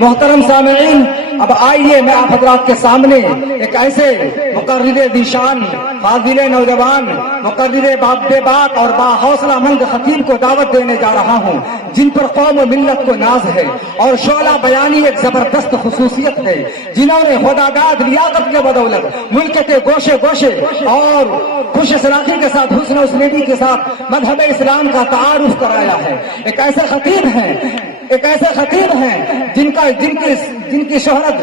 محترم سامعین، اب آئیے میں آپ حضرات کے سامنے ایک ایسے مقرر ذیشان، فاضل نوجوان، مقرر بے باک اور باحوصلہ مند خطیب کو دعوت دینے جا رہا ہوں، جن پر قوم و ملت کو ناز ہے اور شعلہ بیانی ایک زبردست خصوصیت ہے، جنہوں نے خداداد لیاقت کے بدولت ملک کے گوشے گوشے اور خوش اخلاقی کے ساتھ حسن اسلوبی کے ساتھ مذہب اسلام کا تعارف کرایا ہے۔ ایک ایسے خطیب ہیں جن کی شہرت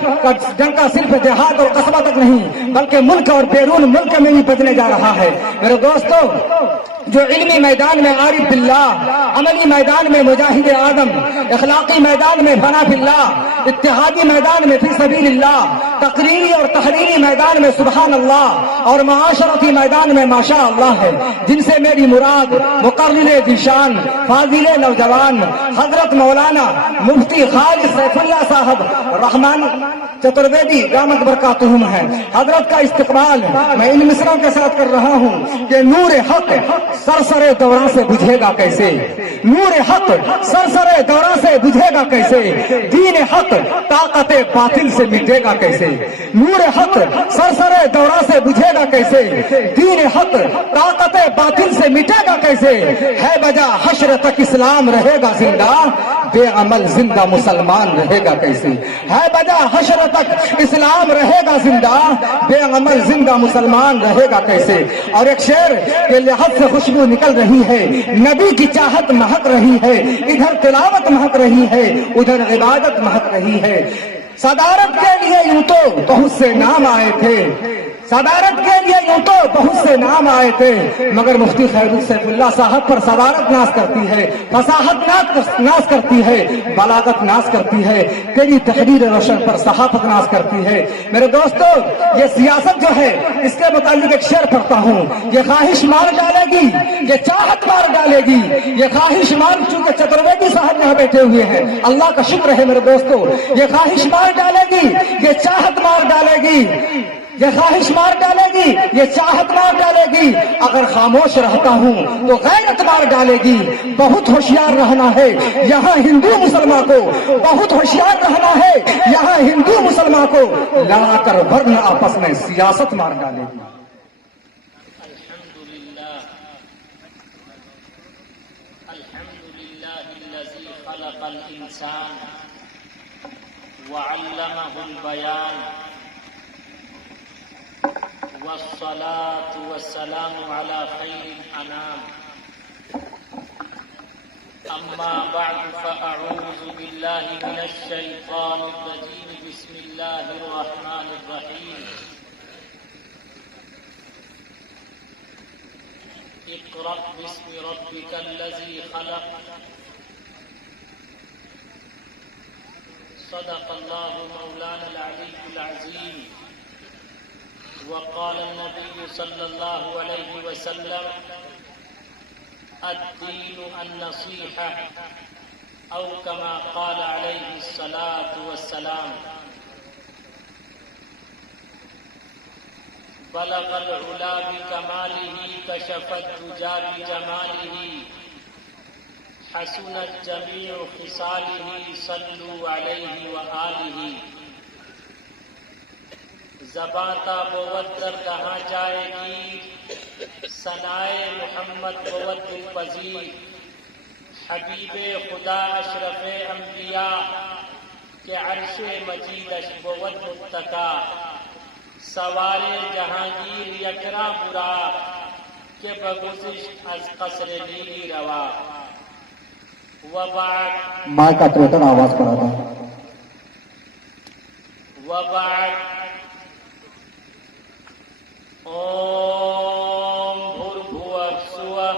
جن کا صرف دیہات اور قصبہ تک نہیں بلکہ ملک اور بیرون ملک میں بھی بجنے جا رہا ہے۔ میرے دوستو، جو علمی میدان میں عارف باللہ، عملی میدان میں مجاہد آدم، اخلاقی میدان میں فنا فی اللہ، اتحادی میدان میں فی سبیل اللہ، تقریری اور تحریری میدان میں سبحان اللہ اور معاشرتی میدان میں ماشاء اللہ ہے، جن سے میری مراد مقرر ذیشان، فاضل نوجوان حضرت مولانا مفتی خالد سیف اللہ صاحب رحمان چترویدی دامت برکاتہم ہے۔ حضرت کا استقبال میں ان مصروں کے ساتھ کر رہا ہوں کہ نور حق سرسرے دوران سے بجھے گا کیسے، نور حق سرسرے دوران سے بجھے گا کیسے، دین حق طاقت باطل سے مٹے گا کیسے، نور حق سرسرے دوران سے بجھے گا کیسے، دین حق طاقت باطل سے مٹے گا کیسے، ہے بجا حشر تک اسلام رہے گا زندہ، بے عمل زندہ مسلمان رہے گا کیسے، ہے بجا حشر تک اسلام رہے گا زندہ، بے عمل زندہ مسلمان رہے گا کیسے۔ اور ایک شعر کے لحاظ سے خوشبو نکل رہی ہے، نبی کی چاہت مہک رہی ہے، ادھر تلاوت مہک رہی ہے، ادھر عبادت مہک رہی ہے۔ صدارت کے لیے یوں تو بہت سے نام آئے تھے، صدارت کے لیے یوں تو بہت سے نام آئے تھے، مگر مفتی خیر سیف اللہ صاحب پر صدارت ناز کرتی ہے، فصاحت ناز کرتی ہے، بلاغت ناز کرتی ہے، تیری تحریر روشن پر صحافت ناز کرتی ہے۔ میرے دوستو، یہ سیاست جو ہے اس کے متعلق ایک شعر پڑھتا ہوں، یہ خواہش مار ڈالے گی، یہ چاہت مار ڈالے گی، یہ خواہش مار، چونکہ چترویدی صاحب یہاں بیٹھے ہوئے ہیں، اللہ کا شکر ہے میرے دوستو، یہ خواہش مار ڈالے گی، یہ چاہت مار ڈالے گی، یہ خواہش مار ڈالے گی، یہ چاہت مار ڈالے گی، اگر خاموش رہتا ہوں تو غیرت مار ڈالے گی۔ بہت ہوشیار رہنا ہے یہاں ہندو مسلمان کو، بہت ہوشیار رہنا ہے یہاں ہندو مسلمان کو، لڑا کر ورنہ آپس میں سیاست مار ڈالے گی۔ الحمدللہ الذی خلق الانسان وعلمہ البیان والصلاة والسلام على خير الأنام، أما بعد فأعوذ بالله من الشيطان الرجيم، بسم الله الرحمن الرحيم، اقرأ باسم ربك الذي خلق، صدق الله مولانا العلي العظيم، وقال النبي صلى الله عليه وسلم الدين النصيحة، أو كما قال عليه الصلاة والسلام، بلغ العلا بكماله، كشف الدجى بجماله، حسنت جميع خصاله، صلوا عليه وآله۔ زباں تا بود در کہاں جائے گی، ثنائے محمد بود دل پذیر، حبیب خدا اشرف انبیاء کہ عرش مجیدش بود متکا، سوار جہانگیر یکرا برا کہ بگذشت از قصر نیلی روا، وبعد ماں کا تریتن آواز پڑا تھا، وبعد اوم بھربھوః سوః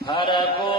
بھرگو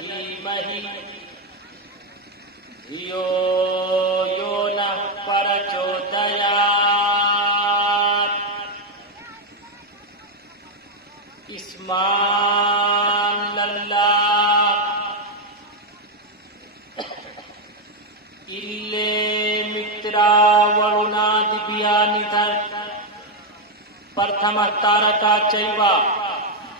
دھیمہی دھیو یو نః پرچودیات۔ اسمان اللہ ವರುಣಾದಿಭ್ಯಾನಿಧರ್ ಪ್ರಥಮ ತಾರಕ ಚೈವ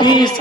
20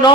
9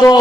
2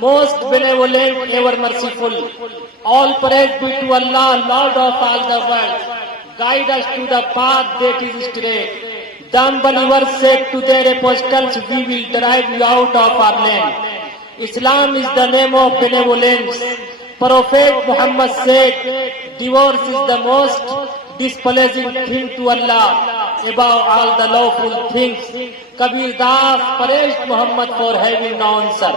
most benevolent ever merciful all praise be to Allah Lord of all the world guide us to the path that is straight dumb believers said to their apostles we will drive you out of our land. Islam is the name of benevolence. Prophet Muhammad said divorce is the most displeasing thing to Allah above all the lawful things. Kabir Das praised Muhammad for having no answer.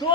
2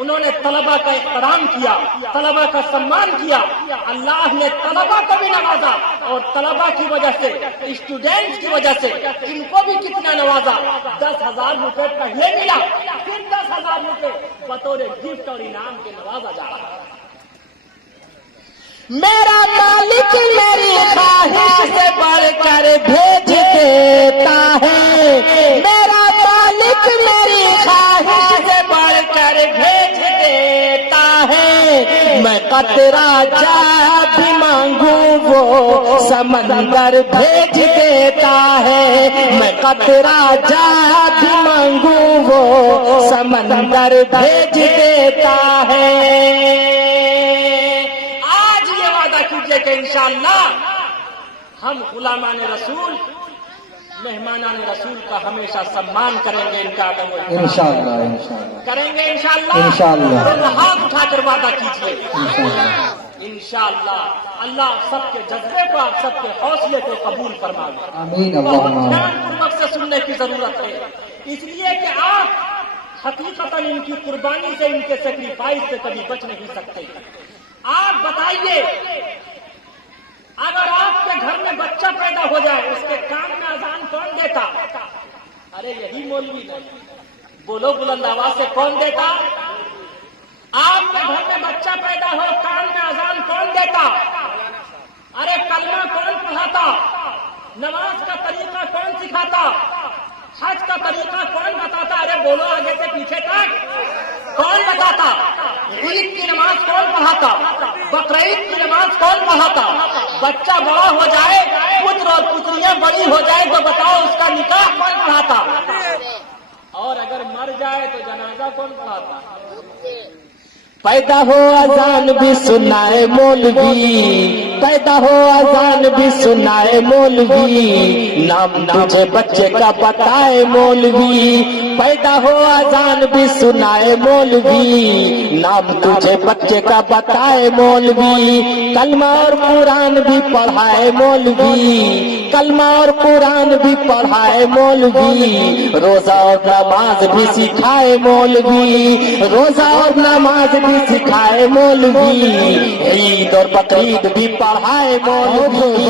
انہوں نے طلبا کا احترام کیا، طلبا کا سمان کیا، اللہ نے طلبا کو بھی نوازا اور طلبا کی وجہ سے، اسٹوڈینٹس کی وجہ سے ان کو بھی کتنا نوازا۔ 10,000 روپے پہلے ملا، پھر 10,000 روپے بطور گفٹ اور انعام کے نوازا جا رہا ہے۔ میرا مالک میری خواہش سے بڑھ کر بھیج دیتا ہے، میرا مالک میری خواہش سے بڑھ کر بھیج دیتا ہے، میں قطرہ جب بھی مانگوں وہ سمندر بھیج دیتا ہے، میں قطرہ جب بھی مانگوں وہ سمندر بھیج دیتا ہے۔ کہ انشاءاللہ ہم غلامان رسول، مہمانان رسول کا ہمیشہ سمان کریں گے، ان کا انشاءاللہ کریں گے انشاءاللہ۔ ہاتھ اٹھا کر وعدہ کیجیے انشاءاللہ۔ اللہ سب کے جذبے کو، آپ سب کے حوصلے کو قبول فرما دے۔ آمین بہت دھیان پوروک سے سننے کی ضرورت ہے، اس لیے کہ آپ حقیقتاً ان کی قربانی سے، ان کے سیکریفائس سے کبھی بچ نہیں سکتے۔ آپ بتائیے، اگر آپ کے گھر میں بچہ پیدا ہو جائے، اس کے کان میں اذان کون دیتا؟ ارے یہی مولوی نہیں، بولو بلند آواز سے، کون دیتا؟ آپ کے گھر میں بچہ پیدا ہو، کان میں اذان کون دیتا؟ ارے کلمہ کون پڑھاتا؟ نماز کا طریقہ کون سکھاتا؟ حج کا طریقہ کون بتاتا؟ ارے بولو آگے سے پیچھے تک، کون بتاتا؟ عید کی نماز کون پڑھاتا؟ بقرعید کی نماز کون پڑھاتا؟ بچہ بڑا ہو جائے، پتر اور پتریاں بڑی ہو جائے تو بتاؤ اس کا نکاح کون پڑھاتا؟ اور اگر مر جائے تو جنازہ کون پڑھاتا؟ پیدا ہو اذان بھی سنائے مولوی، پیدا ہو اذان بھی سنائے مولوی، نام تجھے بچے کا بتائے مولوی، پیدا ہو اذان بھی سنائے مولوی، نام تجھے بچے کا بتائے مولوی، کلمہ اور قرآن بھی پڑھائے مولوی، کلمہ اور قرآن بھی پڑھائے مولوی، روزہ اور نماز بھی سکھائے مولوی، روزہ اور نماز بھی سکھائے مولوی، عید اور بقرعید بھی پڑھائے مولوی،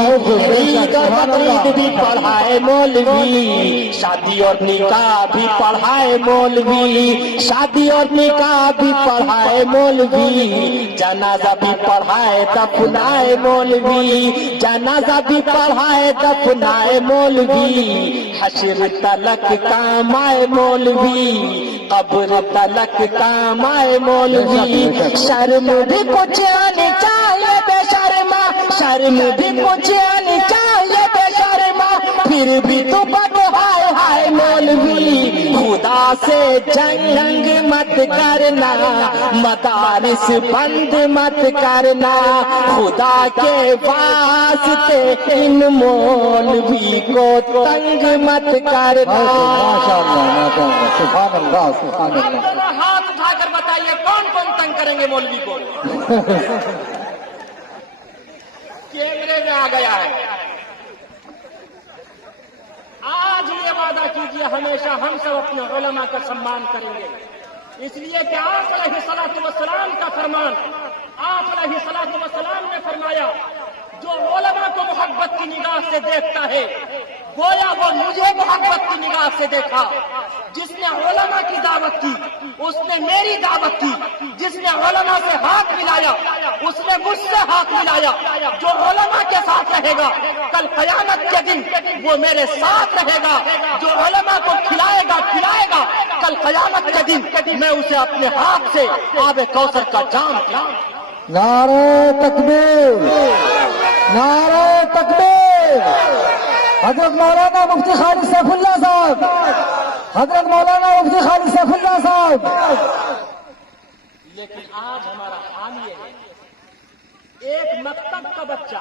عید اور بقرعید بھی پڑھائے مولوی، شادی اور نکاح بھی پڑھائے مولوی، شادی اور نکاح بھی پڑھائے مولوی، جنازہ بھی پڑھائے دفنائے مولوی، جنازہ بھی پڑھائے دفنائے مولوی، حشر تلک کام آئے مولوی، قبر تلک کام آئے مولوی، شرم بھی کچھ آنی چاہیے بے شرما، شرم بھی کچھ آنی چاہیے بے شرما، پھر بھی تو بڑو ہائے ہائے مولوی، خدا سے جنگ مت کرنا، مدارس بند مت کرنا، خدا کے واسطے ان مولوی کو تنگ مت کرنا۔ سبحان اللہ سبحان اللہ۔ ہاتھ اٹھا کر بتائیے کون کون تنگ کریں گے مولوی کو؟ کیمرے میں آ گیا ہے۔ آج یہ وعدہ کیجیے ہمیشہ ہم سب اپنے علماء کا سمان کریں گے، اس لیے کہ آپ علیہ الصلوۃ والسلام کا فرمان، آپ علیہ الصلوۃ والسلام نے فرمایا جو علماء کو محبت کی نگاہ سے دیکھتا ہے گویا وہ مجھے محبت کی نگاہ سے دیکھا، جس نے علماء کی دعوت کی اس نے میری دعوت کی، جس نے علماء سے ہاتھ ملایا اس نے مجھ سے ہاتھ ملایا، جو علماء کے ساتھ رہے گا کل قیامت کے دن وہ میرے ساتھ رہے گا، جو علماء کو کھلائے گا کل قیامت کے دن میں اسے اپنے ہاتھ سے آب کوثر کا جام پلاؤں۔ نعرہ تکبیر، نعرہ تکبیر۔ حضرت مولانا مفتی خالد سیف اللہ صاحب، حضرت مولانا مفتی خالد سیف اللہ صاحب۔ لیکن آج ہمارا حال یہ ہے، ایک مکتب کا بچہ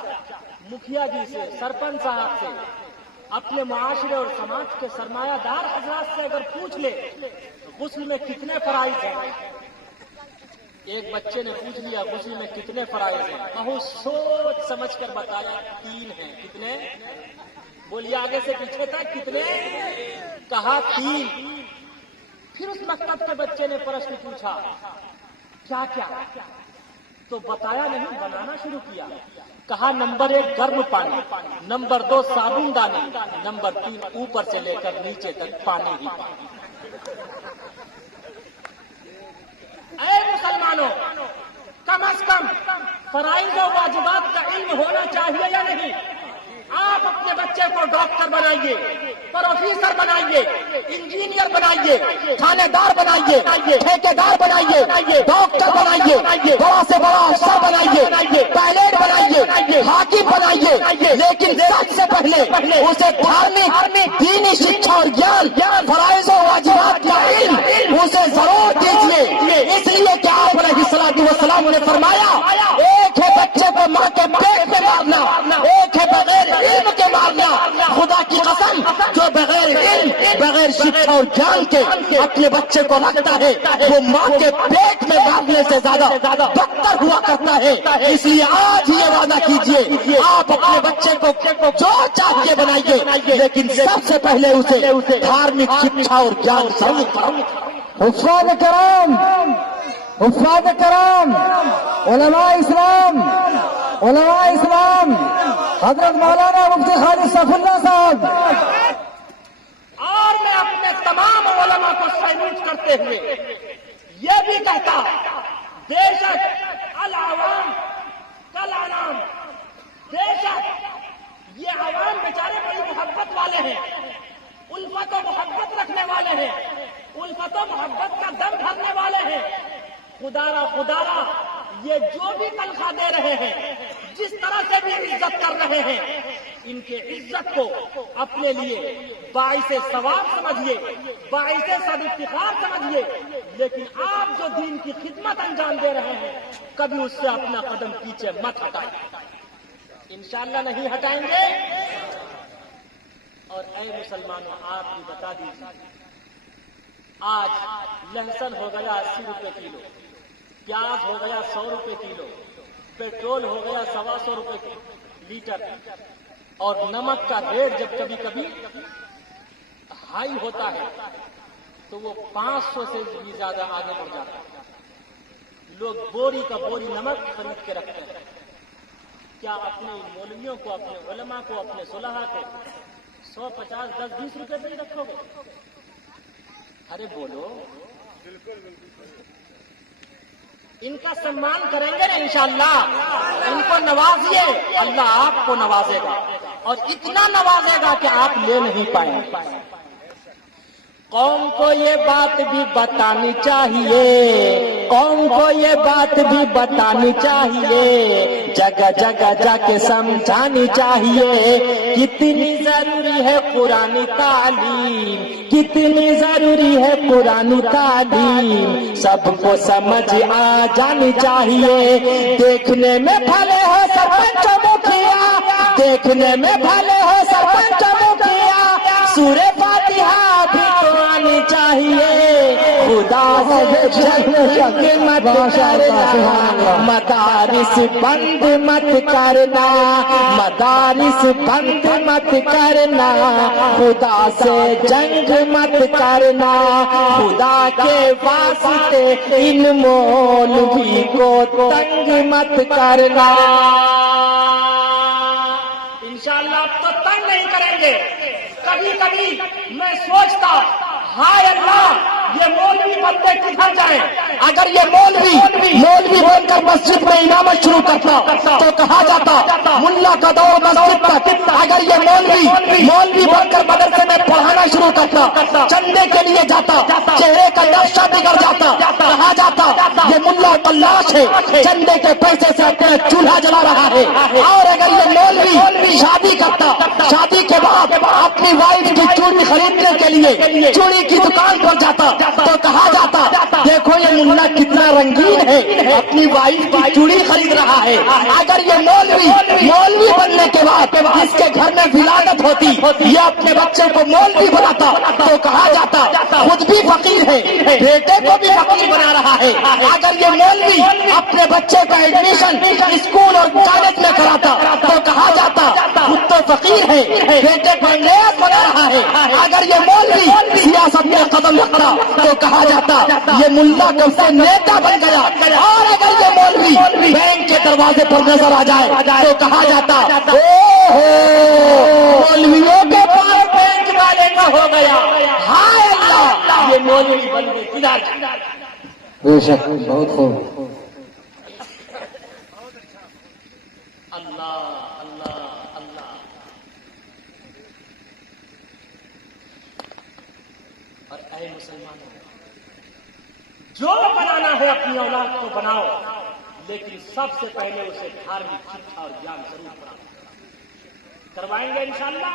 مکھیا جی سے، سرپنچ صاحب سے، اپنے معاشرے اور سماج کے سرمایہ دار حضرات سے اگر پوچھ لے غسل میں کتنے فرائض ہیں، ایک بچے نے پوچھ لیا غسل میں کتنے فرائض ہیں، بہت سوچ سمجھ کر بتایا 3 ہیں۔ کتنے؟ بولیے آگے سے پیچھے تک کتنے؟ کہا 3۔ پھر اس مکتب کے بچے نے پرشن پوچھا کیا کیا تو بتایا نہیں، بنانا شروع کیا. کہا نمبر 1 گرم پانی، نمبر 2 صابن دانی، نمبر 3 اوپر سے لے کر نیچے تک پانی ہی پانی. اے مسلمانوں، کم از کم فرائض و واجبات کا علم ہونا چاہیے یا نہیں؟ آپ اپنے بچے کو ڈاکٹر بنائیے، پروفیسر بنائیے، انجینئر بنائیے، تھانے دار بنائیے، ٹھیکیدار بنائیے، ڈاکٹر بنائیے، بڑا سے بڑا افسر بنائیے، پائلٹ بنائیے، حاکم بنائیے، لیکن سب سے پہلے اسے دھارمک دینی شکشا اور گیان، فرائض و واجبات کا علم اسے ضرور دیجیے. اس لیے کہ آپ علیہ الصلوۃ والسلام نے فرمایا، ایک ہے بچے کو ماں کے پیٹ میں مارنا، ایک ہے بغیر علم کے مارنا. خدا کی قسم، جو بغیر علم، بغیر شکشا اور جان کے اپنے بچے کو رکھتا ہے، وہ ماں کے پیٹ میں مارنے سے زیادہ بدتر ہوا کرتا ہے. اس لیے آج یہ وعدہ کیجئے، آپ اپنے بچے کو جو چاہیے بنائیے، لیکن سب سے پہلے اسے دھارمک شکشا اور جان سمجھ. حفاظ کرام، حفاظ کرام، علماء اسلام، علماء اسلام، حضرت مولانا مفتی خالد سیف اللہ صاحب. اور میں اپنے تمام علماء کو سیلوٹ کرتے ہوئے یہ بھی کہتا، بے شک العوام کل انام، بے شک یہ عوام بیچارے بڑی محبت والے ہیں، الفت و محبت رکھنے والے ہیں، الفت و محبت کا دم بھرنے والے ہیں. خدارا یہ جو بھی تنخواہ دے رہے ہیں، جس طرح سے بھی عزت کر رہے ہیں، ان کے عزت کو اپنے لیے باعث ثواب سمجھیے، باعث سب افتخار سمجھیے. لیکن آپ جو دین کی خدمت انجام دے رہے ہیں، کبھی اس سے اپنا قدم پیچھے مت ہٹائیں. انشاءاللہ نہیں ہٹائیں گے. اور اے مسلمانوں، آپ بھی بتا دیجیے، آج لہسن ہو گیا 80 روپے کلو، پیاز ہو گیا 100 روپے کلو، پیٹرول ہو گیا 125 روپے لیٹر، اور نمک کا ریٹ جب کبھی کبھی ہائی ہوتا ہے تو وہ 500 سے بھی زیادہ آگے بڑھ جاتا ہے. لوگ بوری کا بوری نمک خرید کے رکھتے ہیں. کیا اپنے مولویوں کو، اپنے علماء کو، اپنے صلحاء کو 100، 50، 10، 20 روپے پہ ہی رکھو گے؟ ارے بولو. ان کا سمان کریں گے نا انشاءاللہ، ان کو نوازیے، اللہ آپ کو نوازے گا، اور اتنا نوازے گا کہ آپ لے نہیں پائیں گے. قوم کو یہ بات بھی بتانی چاہیے، قوم کو یہ بات بھی بتانی چاہیے، جگہ جگہ جا کے سمجھانی چاہیے، کتنی ضروری ہے قرآن تعلیم، کتنی ضروری ہے قرآن تعلیم، سب کو سمجھ آ جانی چاہیے. دیکھنے میں بھلے ہو سرپنچ مکھیا، دیکھنے میں بھلے ہو سرپنچ مکھیا، سورہ فاتحہ بھی تو آنی چاہیے. خدا سے جنگ مت کرنا، مدارس بند مت کرنا، مدارس بند مت کرنا، خدا سے جنگ مت کرنا، خدا کے واسطے ان مولوی کو تنگ مت کرنا. انشاءاللہ آپ تو تنگ نہیں کریں گے. کبھی کبھی میں سوچتا، ہائے اللہ، یہ مولوی بنتے کدھر جائیں؟ اگر یہ مولوی بن کر مسجد میں امامت شروع کرتا تو کہا جاتا ملا کا دور مسجد تک. اگر یہ مولوی بن کر مدرسے میں پڑھانا شروع کرتا، چندے کے لیے جاتا، چہرے کا نقشہ بگڑ جاتا، کہا جاتا یہ ملا قلاش ہے، چندے کے پیسے سے اپنا چولہا جلا رہا ہے. اور اگر یہ مولوی شادی کرتا، شادی کے بعد اپنی وائف کی چوڑی خریدنے کے لیے چوڑی کی دکان پر جاتا تو کہا جاتا دیکھو یہ ملا کتنا رنگین ہے، اپنی وائف کی چوڑی خرید رہا ہے. اگر یہ مولوی بننے کے بعد اس کے گھر میں ولادت ہوتی، یہ اپنے بچے کو مولوی بناتا تو کہا جاتا خود بھی فقیر ہے، بیٹے کو بھی فقیر بنا رہا ہے. اگر یہ مولوی اپنے بچے کا ایڈمیشن اسکول اور کالج میں کراتا تو کہا جاتا خود تو فقیر ہے، بیٹے بیٹے کو انگریز بنا رہا ہے. اگر یہ مولوی سیاست میں قدم رکھتا تو کہا جاتا یہ ملا کب سے نیتا بن گیا. اور اگر یہ مولوی بینک کے دروازے پر نظر آ جائے تو کہا جاتا مولویوں کے پاس بینک والے کا ہو گیا. ہائے اللہ یہ مولوی بن گئے. بے شک بہت خوب. اللہ اللہ اللہ. اور اے مسلمانوں، جو بنانا ہے اپنی اولاد کو بناؤ، لیکن سب سے پہلے اسے دھارمک شکشا اور جان ضرور کروائیں گے انشاءاللہ.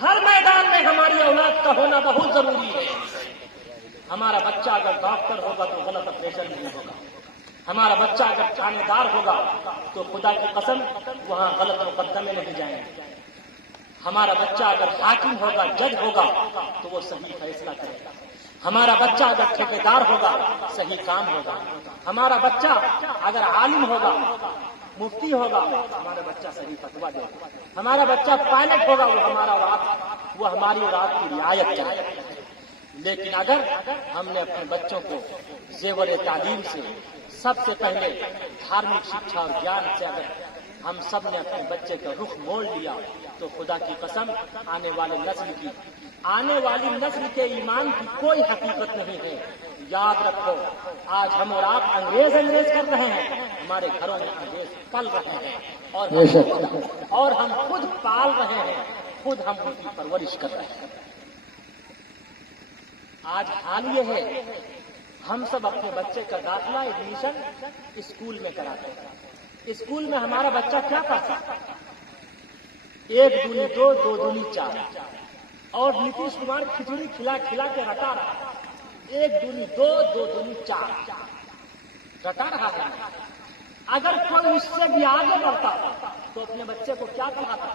ہر میدان میں ہماری اولاد کا ہونا بہت ضروری ہے. ہمارا بچہ اگر ڈاکٹر ہوگا تو غلط آپریشن نہیں ہوگا. ہمارا بچہ اگر تھانے دار ہوگا تو خدا کی قسم وہاں غلط مقدمے نہیں جائیں گے. ہمارا بچہ اگر حاکم ہوگا، جج ہوگا تو وہ صحیح فیصلہ کرے گا. ہمارا بچہ اگر ٹھیکیدار ہوگا صحیح کام ہوگا. ہمارا بچہ اگر عالم ہوگا، مفتی ہوگا، ہمارا بچہ صحیح فتویٰ دے گا. ہمارا بچہ پائلٹ ہوگا، وہ ہماری اولاد کی رعایت کرے گا. لیکن اگر ہم نے اپنے بچوں کو زیور تعلیم سے سب سے پہلے دھارمک شکشا اور گیان سے اگر ہم سب نے اپنے بچے کا رخ موڑ لیا تو خدا کی قسم آنے والی نسل کے ایمان کی کوئی حقیقت نہیں ہے. یاد رکھو، آج ہم اور آپ انگریز کر رہے ہیں، ہمارے گھروں میں انگریز پل رہے ہیں اور ہم خود پال رہے ہیں، خود ہم ان کی پرورش کر رہے ہیں. آج حال یہ ہے ہم سب اپنے بچے کا داخلہ ایڈمیشن اسکول میں کراتے ہیں. اسکول میں ہمارا بچہ کیا پڑھتا ہے؟ 1 دونی 2 2 دونی 4. اور نیتیش کمار کھچڑی کھلا کے رٹا رہا ہے. 1 دونی 2 2 دونی 4 رٹا رہا ہے. اگر کوئی اس سے بھی آگے بڑھتا تو اپنے بچے کو کیا پڑھاتا؟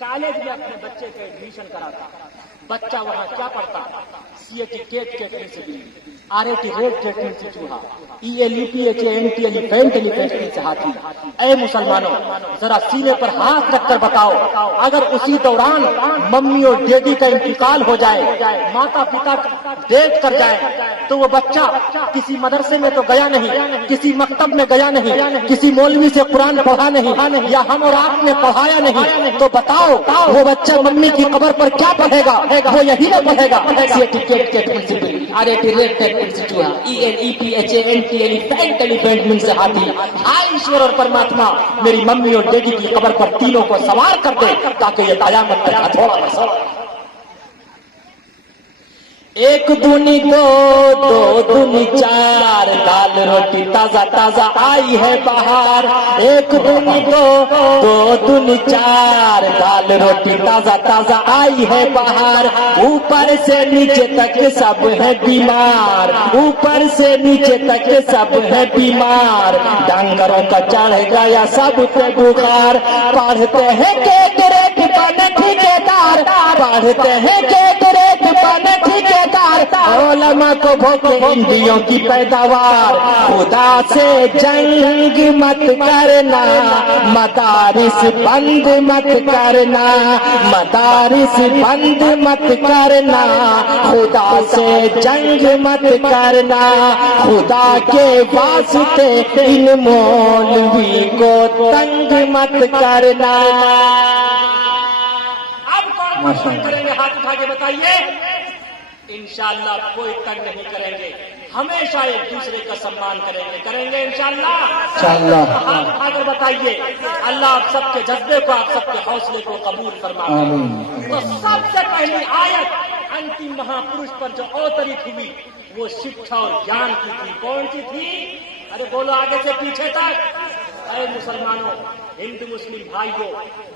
کالج میں اپنے بچے کا ایڈمیشن کراتا. بچہ وہاں کیا پڑھتا؟ CAT cat principal, RAT rat سے چوہا، ELEPHA NT ایلیفینٹ سے ہاتھی. اے مسلمانوں، ذرا سینے پر ہاتھ رکھ کر بتاؤ، اگر اسی دوران ممی اور ڈیڈی کا انتقال ہو جائے، ماتا پتا ڈیتھ کر جائے، تو وہ بچہ کسی مدرسے میں تو گیا نہیں، کسی مکتب میں گیا نہیں، کسی مولوی سے قرآن پڑھا نہیں، یا ہم اور آپ نے پڑھایا نہیں، تو بتاؤ وہ بچہ ممی کی قبر پر کیا پڑھے گا؟ وہ یہی نہ پڑھے گا CAT cat principal, RAT rat سے چوہا، ELEPHA NT ایلیفینٹ سے ہاتھی. ایشور اور پرماتما میری ممی اور ڈیڈی کی قبر پر تینوں کو سوار کر دے تاکہ یہ قیامت تک ہتھوڑا نہ سوڑے. 1 دونی 2 2 دونی 4 دال روٹی تازہ آئی ہے بہار. 1 دونی 2 2 دونی 4 دال روٹی تازہ آئی ہے بہار. اوپر سے نیچے تک سب ہے بیمار، اوپر سے نیچے تک سب ہے بیمار. ڈانگروں کا چڑھ گیا سب پہ بخار. پڑھتے ہیں کہ گریٹ بن ٹھیکیدار، پڑھتے ہیں کہ گریٹ بن ٹھیکیدار. علماء کو بھوکے ہندیوں کی پیداوار. خدا سے جنگ مت کرنا، مدارس بند مت کرنا، مدارس بند مت کرنا. خدا سے جنگ مت کرنا، خدا کے واسطے ان مولوی کو تنگ مت کرنا. اب کون کریں گے؟ ہاتھ اٹھا کے بتائیے. انشاءاللہ کوئی تنگ نہیں کریں گے، ہمیشہ ایک دوسرے کا سمان کریں گے انشاءاللہ. ہاتھ اٹھا کر بتائیے. اللہ آپ سب کے جذبے کو، آپ سب کے حوصلے کو قبول فرمائے. تو سب سے پہلی آیت انتم مہا پروش پر جو اوترت ہوئی وہ شکشا اور گیان کی تھی. کون سی تھی؟ ارے بولو آگے سے پیچھے تک. اے مسلمانوں، ہندو مسلم بھائیوں،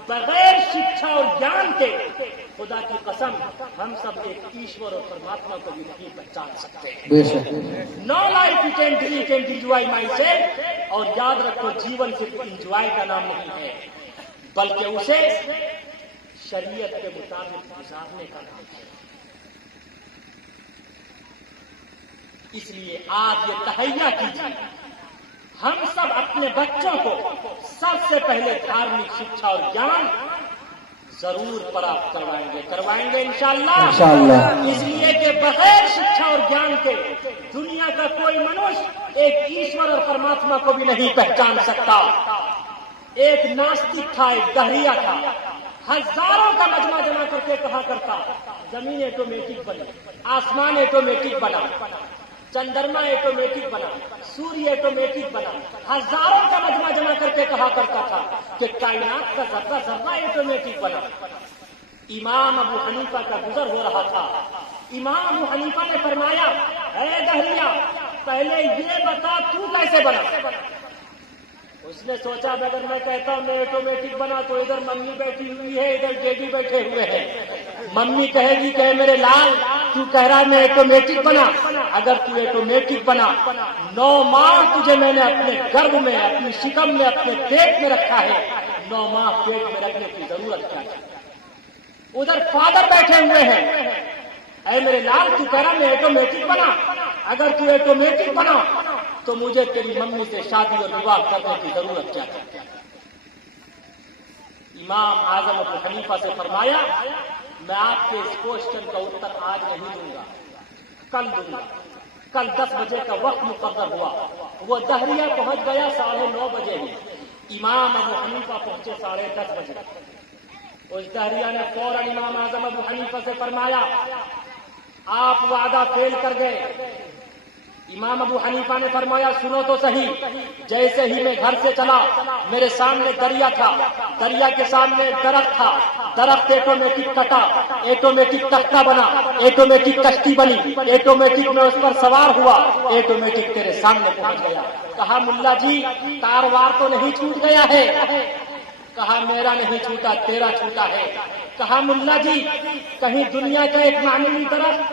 بغیر شکشا اور گیان کے خدا کی قسم ہم سب ایک ایشور اور پرماتما کو بھی نہیں پہچان سکتے. No life you can enjoy myself. اور یاد رکھو، جیون صرف انجوائے کا نام نہیں ہے، بلکہ اسے شریعت کے مطابق گزارنے کا نام ہے. اس لیے آج یہ تہیہ کیجیے ہم سب اپنے بچوں کو سب سے پہلے دھارمک شکشا اور جان ضرور پراپت کروائیں گے انشاءاللہ۔ اس لیے کہ بغیر شکشا اور جان کے دنیا کا کوئی منوش ایک ایشور اور پرماتما کو بھی نہیں پہچان سکتا۔ ایک ناستک تھا، ایک دہریہ تھا، ہزاروں کا مجمع جمع کر کے کہا کرتا زمین ایٹومیٹک بنی، آسمان ایٹومیٹک بنا، چندرما ایٹومیٹک بنا، سوریہ ایٹومیٹک بنا، ہزاروں کا مجمع جمع کر کے کہا کرتا تھا کہ کائنات کا ذرہ ذرہ ایٹومیٹک بنا۔ امام ابو حنیفہ کا گزر ہو رہا تھا، امام ابو حنیفہ نے فرمایا اے دہریہ پہلے یہ بتا تو کیسے بنا؟ اس نے سوچا اگر میں کہتا ہوں میں ایٹومیٹک بنا تو ادھر ممی بیٹھی ہوئی ہے، ادھر ڈیڈی بیٹھے ہوئے ہیں، ممی کہے گی کہ میرے لال تو کہہ رہا ہے میں ایٹومیٹک بنا، اگر تو ایٹومیٹک بنا 9 ماہ تجھے میں نے اپنے گرب میں، اپنی شکم میں، اپنے پیٹ میں رکھا ہے، 9 ماہ پیٹ میں رکھنے کی ضرورت کیا ہے؟ ادھر فادر بیٹھے ہوئے ہیں، اے میرے لال تو کہہ رہا میں ایٹومیٹک بنا، اگر تو ایٹومیٹک بنا تو مجھے تیری ممی سے شادی اور نکاح کرنے کی ضرورت کیا ہے؟ امام اعظم ابو حنیفہ سے فرمایا میں آپ کے اس کوشچن کا اتر آج نہیں دوں گا، کل دوں گا۔ کل 10 بجے کا وقت مقرر ہوا، وہ دہریہ پہنچ گیا 9:30 بجے ہی، امام ابو حنیفہ پہنچے 10:30 بجے۔ اس دہریہ نے فوراً امام اعظم ابو حنیفہ سے فرمایا آپ وعدہ فیل کر گئے۔ امام ابو حنیفہ نے فرمایا سنو تو صحیح، جیسے ہی میں گھر سے چلا میرے سامنے دریا تھا، دریا کے سامنے درخت تھا، درخت ایٹومیٹک کٹا، ایٹومیٹک تختہ بنا، ایٹومیٹک کشتی بنی، ایٹومیٹک میں اس پر سوار ہوا، ایٹومیٹک تیرے سامنے پہنچ گیا۔ کہا ملا جی تار وار تو نہیں چھوٹ گیا ہے؟ کہا میرا نہیں چھوٹا تیرا چھوٹا ہے۔ کہا ملا جی کہیں دنیا کا ایک معمولی درخت،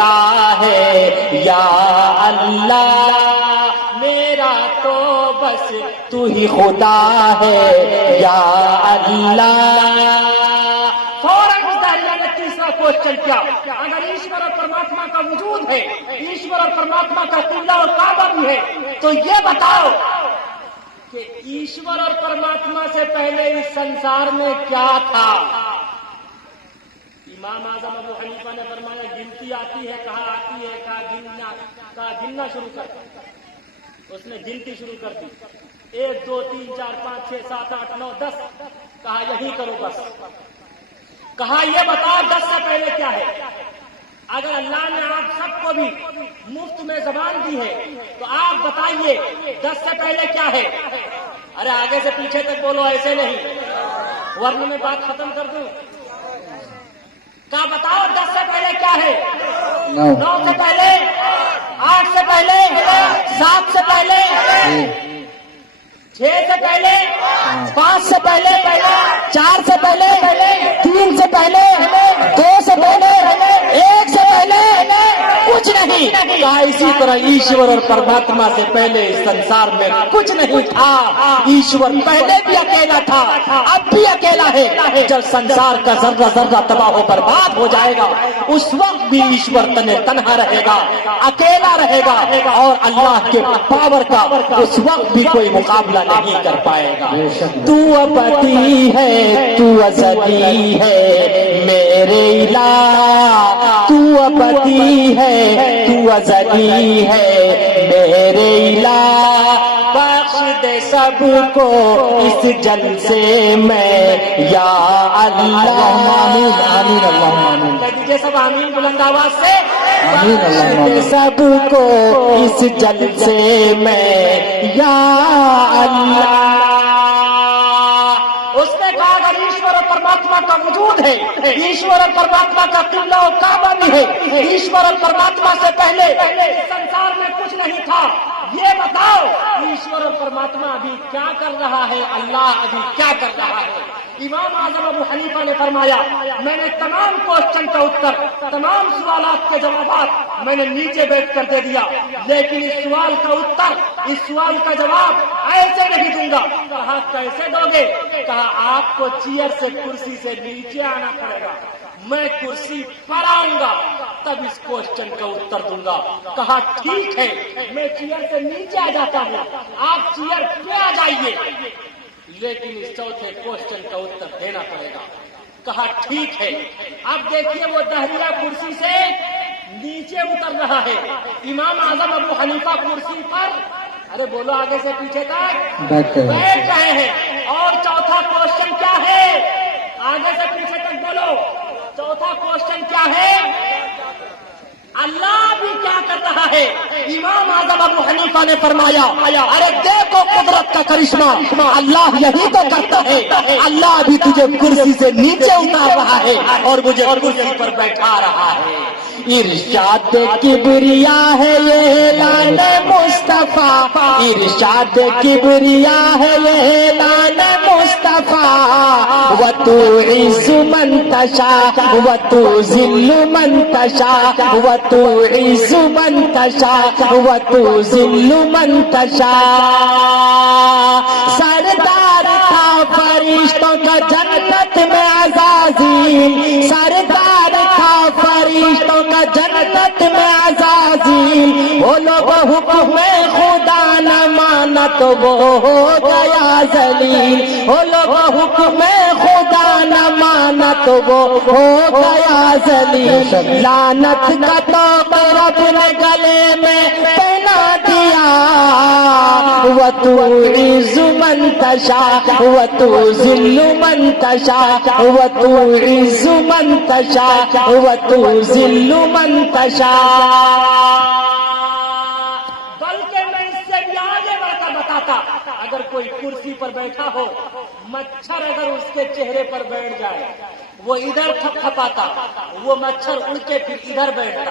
خدا ہے یا اللہ، میرا تو بس تو ہی خدا ہے یا اللہ۔ فوراً اس داعیہ نے تیسرا کوشچن کیا، اگر ایشور اور پرماتما کا وجود ہے، ایشور اور پرماتما کا قبلہ اور کعبہ بھی ہے، تو یہ بتاؤ کہ ایشور اور پرماتما سے پہلے اس سنسار میں کیا تھا؟ امام اعظم ابو حنیفہ نے فرمایا گنتی آتی ہے، کہاں آتی ہے، کہا گننا شروع کر۔ اس نے گنتی شروع کر دی، 1 2 3 4 5 6 7 8 9 10، کہا یہی کرو بس۔ کہا یہ بتاؤ 10 سے پہلے کیا ہے؟ اگر اللہ نے آپ سب کو بھی مفت میں زبان دی ہے تو آپ بتائیے 10 سے پہلے کیا ہے؟ ارے آگے سے پیچھے تک بولو، ایسے نہیں ورنہ میں بات ختم کر دوں۔ کہا بتاؤ 10 سے پہلے کیا ہے؟ 9 سے پہلے، 8 سے پہلے، 7 سے پہلے، 6 سے پہلے، 5 سے پہلے، 4 سے پہلے، 3 سے پہلے، 2 سے پہلے، 1 سے پہلے کچھ نہیں کہا۔ اسی طرح ایشور اور پرماتما سے پہلے اس سنسار میں کچھ نہیں تھا۔ ایشور پہلے بھی اکیلا تھا، اب بھی اکیلا ہے۔ جب سنسار کا ذرہ ذرہ تباہ و برباد ہو جائے گا اس وقت بھی ایشور تنہا رہے گا، اکیلا رہے گا، اور اللہ کے پاور کا اس وقت بھی کوئی مقابلہ نہیں کر پائے گا۔ تو ابدی ہے، تو ازلی ہے میرے الہ، تو ابدی ہے، تو ازلی ہے میرے الہ، بخش دے سب کو اس جلسے میں یا اللہ۔ آمین آمین اللہم آمین۔ کہہ دیجیے سب آمین بلند آواز سے۔ آمین اللہم دے آمین۔ سب کو اس جلسے میں یا اللہ۔ اس نے کہا اگر ایشور اور پرماتما کا وجود ہے، ایشور اور پرماتما کا قبلہ اور کعبہ بھی ہے، ایشور اور پرماتما سے پہلے سنسار میں کچھ نہیں تھا، یہ بتاؤ ایشور اور پرماتما ابھی کیا کر رہا ہے، اللہ ابھی کیا کر رہا ہے؟ امام اعظم ابو حنیفہ نے فرمایا میں نے تمام کوشچن کا اتر، تمام سوالات کے جوابات میں نے نیچے بیٹھ کر دے دیا، لیکن اس سوال کا اتر، اس سوال کا جواب ایسے نہیں دوں گا۔ کہا کیسے دو گے؟ کہا آپ کو چیئر سے کرسی سے نیچے آنا پڑے گا، میں کرسی پر آؤں گا تب اس کوشچن کا اتر دوں گا۔ کہا ٹھیک ہے میں چیئر سے نیچے آ جاتا ہوں، آپ چیئر پہ آ جائیے، لیکن اس چوتھے کوشچن کا اتر دینا پڑے گا۔ کہا ٹھیک ہے۔ اب دیکھیے وہ دہریہ کرسی سے نیچے اتر رہا ہے، امام اعظم ابو حنیفہ کرسی پر، ارے بولو آگے سے پیچھے تک بیٹھ رہے ہیں۔ اور چوتھا کوشچن کیا ہے؟ آگے سے پیچھے تک بولو، چوتھا کوشچن کیا ہے؟ اللہ بھی کیا کر رہا ہے؟ امام اعظم ابو حنیفہ نے فرمایا ارے دیکھو قدرت کا کرشمہ، اللہ یہی تو کرتا ہے، اللہ بھی تجھے کرسی سے نیچے اتار رہا ہے اور مجھے کرسی پر بیٹھا رہا ہے۔ ارشاد کبریا ہے یہ اعلان مصطفیٰ، ارشاد کبریا ہے یہ اعلان مصطفیٰ، وتعز من تشاء وتذل من تشاء وتعز من تشاء وتذل من تشاء۔ سردار تھا فرشتوں کا جنت میں عزازیل، سردار تھا فرشتوں کا جنت میں عزازیل، وہ لوگ حکم خدا نہ مانا تو وہ ہو گیا ذلیل، وہ لوگ حکم خدا نہ مانا تو وہ ہو گیا ذلیل۔ لعنت کا طوق رب نے گلے میں پہنا دیا، وتعز من تشاء وتذل من تشاء وتعز من تشاء وتذل من تشاء۔ بلکہ میں اس سے بھی آگے بڑھ کر بتاتا، اگر کوئی کرسی پر بیٹھا ہو، مچھر اگر اس کے چہرے پر بیٹھ جائے، وہ ادھر تھپ تھپاتا، وہ مچھر اڑ کے پھر ادھر بیٹھتا،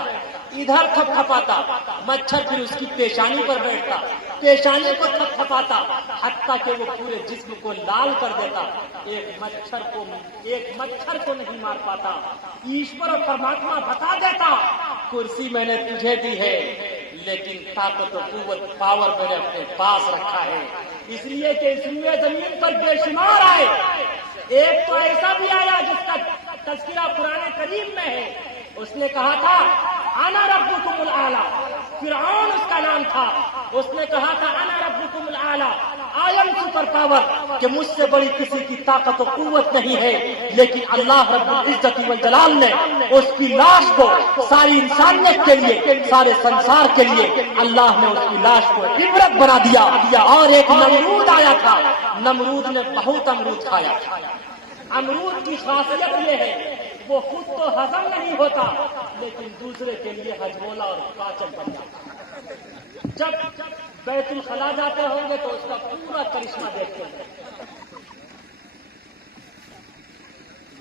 ادھر تھپ تھپاتا، مچھر پھر اس کی پیشانی پر بیٹھتا، پیشانی کو تھپتھپاتا، حتیٰ کہ وہ پورے جسم کو لال کر دیتا، ایک مچھر کو نہیں مار پاتا۔ ایشور اور پرماتما بتا دیتا کرسی میں نے تجھے دی ہے، لیکن طاقت و قوت پاور میں نے اپنے پاس رکھا ہے، اس لیے کہ اس روئے زمین پر بے شمار آئے، ایک تو ایسا بھی آیا جس کا تذکرہ قرآن کریم میں ہے، اس نے کہا تھا انا ربکم الاعلی، فرعون اس کا نام تھا، اس نے کہا تھا انا ربکم الاعلی، آئی ایم سپر پاور، کہ مجھ سے بڑی کسی کی طاقت و قوت نہیں ہے، لیکن اللہ رب العزت والجلال نے اس کی لاش کو ساری انسانیت کے لیے، سارے سنسار کے لیے اللہ نے اس کی لاش کو عبرت بنا دیا۔ اور ایک نمرود آیا تھا، نمرود نے بہت امرود کھایا، امرود کی خاصیت یہ ہے وہ خود تو ہضم نہیں ہوتا لیکن دوسرے کے لیے ہجمولا اور پاچن بن جاتا۔ جب بیت الخلا جاتے ہوں گے تو اس کا پورا کرشمہ دیکھتے ہیں،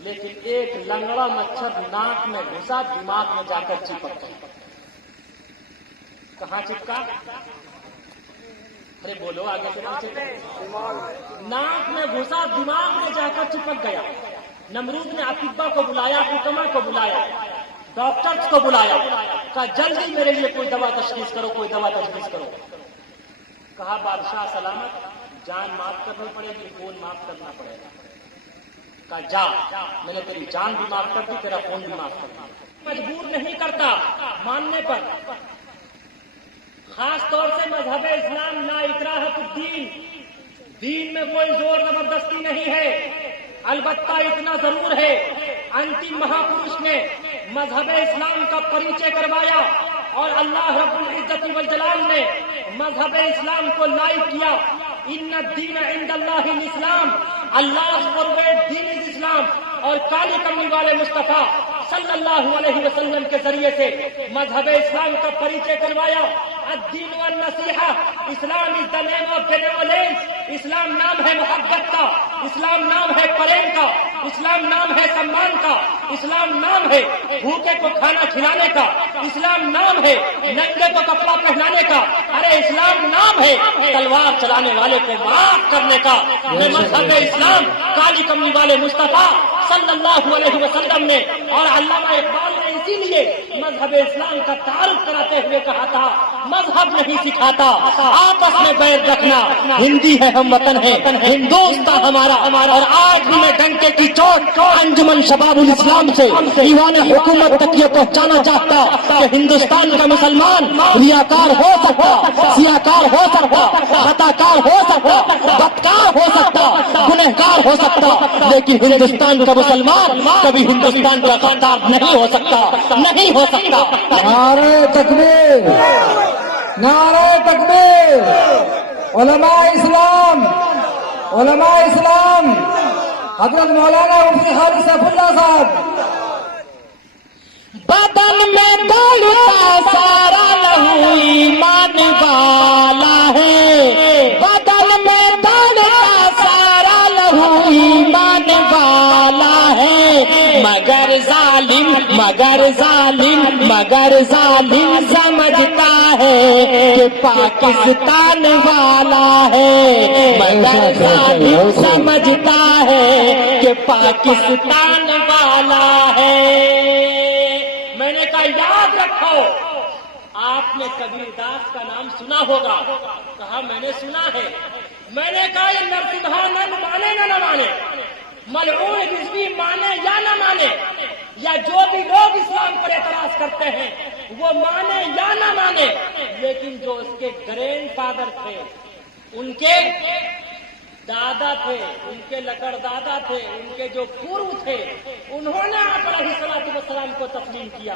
لیکن ایک لنگڑا مچھر ناک میں گھسا، دماغ میں جا کر چپک گیا۔ کہاں چپکا؟ ارے بولو آگے سے پیچھے۔ ناک میں گھسا، دماغ میں جا کر چپک گیا۔ نمرود نے اطباء کو بلایا، حکما کو بلایا، ڈاکٹرز کو بلایا، کہا جلدی میرے لیے کوئی دوا تشخیص کرو، کوئی دوا تشخیص کرو۔ کہا بادشاہ سلامت، جان معاف کرنی پڑے گی، خون معاف کرنا پڑے گا۔ کہا جا، میں نے تیری جان بھی معاف کر دی، تیرا خون بھی معاف کر دیا۔ مجبور نہیں کرتا ماننے پر، خاص طور سے مذہب اسلام لا اکراہ فی الدین، دین میں کوئی زور زبردستی نہیں ہے، البتہ اتنا ضرور ہے انتم مہاپروش نے مذہب اسلام کا پریچے کروایا اور اللہ رب العزت والجلال نے مذہب اسلام کو لائق کیا۔ ان الدین عند اللہ الاسلام، اللہ فارورڈ دین از اسلام، اور کالی کملی والے مصطفیٰ صلی اللہ علیہ وسلم کے ذریعے سے مذہب اسلام کا پریچے کروایا۔ الدین والنصیحہ، اسلام از دا نیم آف بینیولینس، اسلام نام ہے محبت کا، اسلام نام ہے پریم کا، اسلام نام ہے سمان کا، اسلام نام ہے بھوکے کو کھانا کھلانے کا، اسلام نام ہے ننگے کو کپڑا پہنانے کا، ارے اسلام نام ہے تلوار چلانے والے کو معاف کرنے کا۔ مذہب اسلام کالی کملی والے مصطفیٰ صلی اللہ علیہ وسلم نے اور علامہ اقبال نے اسی لیے مذہب اسلام کا تعارف کراتے ہوئے کہا تھا مذہب نہیں سکھاتا آپس میں بیعت رکھنا، ہندی ہے ہم وطن ہے، ہندوستان ہمارا، اور آج بھی میں ڈنکے کی چوٹ انجمن شباب الاسلام سے ایوان حکومت تک یہ پہنچانا چاہتا کہ ہندوستان کا مسلمان ریاکار ہو سکتا، سیاکار ہو سکتا، خطاکار ہو سکتا، بدکار ہو سکتا، گنہگار ہو سکتا، لیکن ہندوستان کا مسلمان کبھی ہندوستان کا غدار نہیں ہو سکتا، نہیں ہو سکتا۔ نعرہ تکبیر، نعرہ تکبیر، علماء اسلام، علماء اسلام، حضرت مولانا مفتی حاجی سیف اللہ صاحب۔ بدن میں دولتا سارا لہو ایمان والا ہے، بدن میں دولتا سارا لہو ایمان والا ہے، مگر ظالم مگر ظالم مگر ظالم سمجھتا ہے کہ پاکستان والا ہے، مگر ظالم سمجھتا ہے کہ پاکستان والا ہے۔ میں نے کہا یاد رکھو، آپ نے کبیر داس کا نام سنا ہوگا، کہا میں نے سنا ہے۔ میں نے کہا یہ نرسمہا نن مانے نہ مانے، ملعون رضوی مانے یا نہ مانے، یا جو بھی لوگ اسلام پر اعتراض کرتے ہیں وہ مانے یا نہ مانے، لیکن جو اس کے گرینڈ فادر تھے، ان کے دادا تھے، ان کے لکڑ دادا تھے، ان کے جو پورو تھے، انہوں نے آپ علیہ الصلوۃ والسلام کو تسلیم کیا۔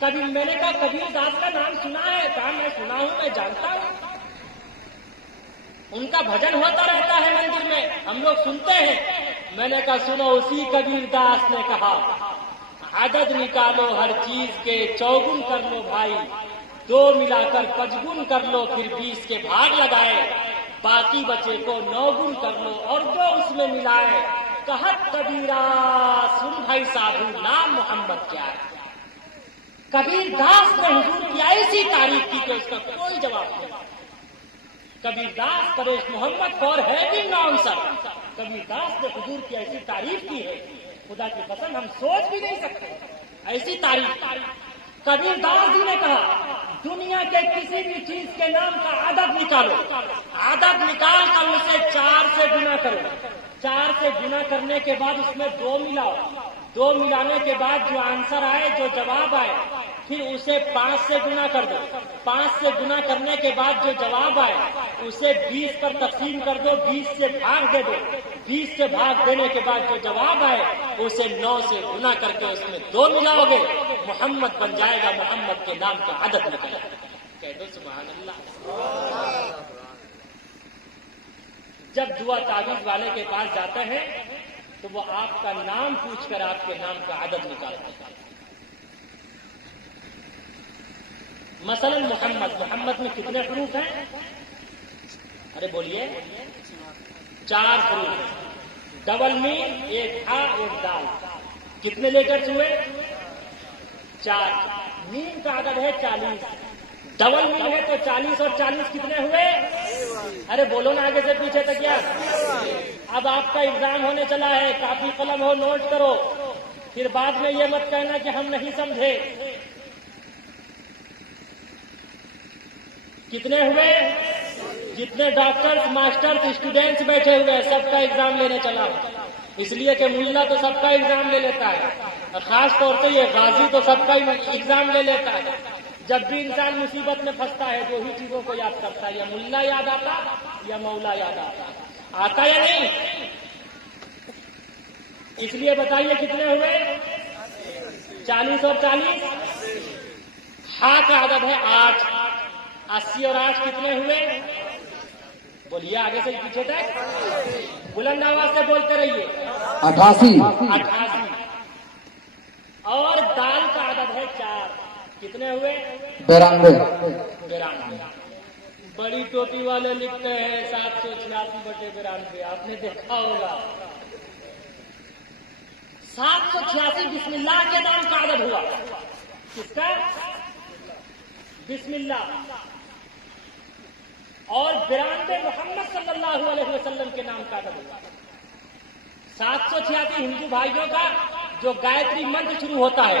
کبھی میں نے کہا کبیر داس کا نام سنا ہے؟ کہا میں سنا ہوں، میں جانتا ہوں، ان کا بھجن ہوتا رہتا ہے مندر میں، ہم لوگ سنتے ہیں۔ میں نے کہا سنو، اسی کبیر داس نے کہا عدد نکالو ہر چیز کے، چوگن کر لو بھائی، دو ملا کر پچگن کر لو، پھر 20 کے بھاگ لگائے، باقی بچے کو 9 گن کر لو اور دو اس میں ملائے۔ کہت کبیرہ سن بھائی سادھو، نام محمد کیا ہے؟ کبیر داس نے حضور کی ایسی تعریف کی کہ اس کا کوئی جواب نہیں۔ کبیر داس پریش محمد فار ہیونگ نو آنسر. کبیر داس نے حضور کی ایسی تعریف کی ہے خدا کی قسم ہم سوچ بھی نہیں سکتے. ایسی تعریف کبیر داس جی نے کہا دنیا کے کسی بھی چیز کے نام کا عدد نکالو, عدد نکال کر اسے 4 سے گنا کرو, 4 سے گنا کرنے کے بعد اس میں 2 ملاؤ, 2 ملانے کے بعد جو آنسر آئے, جو جواب آئے, پھر اسے 5 سے گنا کر دو, 5 سے گنا کرنے کے بعد جو جواب آئے اسے 20 پر تقسیم کر دو, 20 سے بھاگ دے دو, 20 سے بھاگ دینے کے بعد جو جواب آئے اسے 9 سے گنا کر کے اس میں 2 ملاؤ گے, محمد بن جائے گا, محمد کے نام کا عدد نکلے گا. کہہ دو سبحان اللہ. جب دعا تعویذ والے کے پاس جاتے ہیں تو وہ آپ کا نام پوچھ کر آپ کے نام کا عدد نکالتے ہیں. مثلا محمد میں کتنے حروف ہیں؟ ارے بولیے 4 حروف. ڈبل میم, 1 ہا 1 دال. کتنے لیٹرز ہوئے؟ 4. میم کا عدد ہے 40. ڈبل میم ہے تو 40 اور 40 کتنے ہوئے؟ ارے بولو نا آگے سے پیچھے تک یار. اب آپ کا ایگزام ہونے چلا ہے, کاپی قلم ہو, نوٹ کرو, پھر بعد میں یہ مت کہنا کہ ہم نہیں سمجھے. کتنے ہوئے؟ جتنے ڈاکٹرز, ماسٹرز, اسٹوڈینٹس بیٹھے ہوئے ہیں سب کا ایگزام لینے چلا ہوں. اس لیے کہ ملا تو سب کا ایگزام لے لیتا ہے, خاص طور سے یہ غازی تو سب کا ایگزام لے لیتا ہے. جب بھی انسان مصیبت میں پھنستا ہے 2 ہی چیزوں کو یاد کرتا ہے, یا ملا یاد آتا یا مولا یاد آتا یا نہیں. اس لیے بتائیے کتنے ہوئے؟ 40 اور 40. ہا کا عدد ہے 8. 80 اور 8 کتنے ہوئے؟ بولیے آگے سے پیچھے تک, بلند آواز سے بولتے رہیے. 88. اور دال کا عدد ہے 4. کتنے ہوئے؟ 92. بڑی ٹوپی والے لکھتے ہیں 786/92. آپ نے دیکھا ہوگا 786 بسم اللہ کے نام کا عدد ہوا. کس کا؟ بسم اللہ. اور 92 محمد صلی اللہ علیہ وسلم کے نام کا عدد ہوا. 786 ہندو بھائیوں کا جو گایتری منتر شروع ہوتا ہے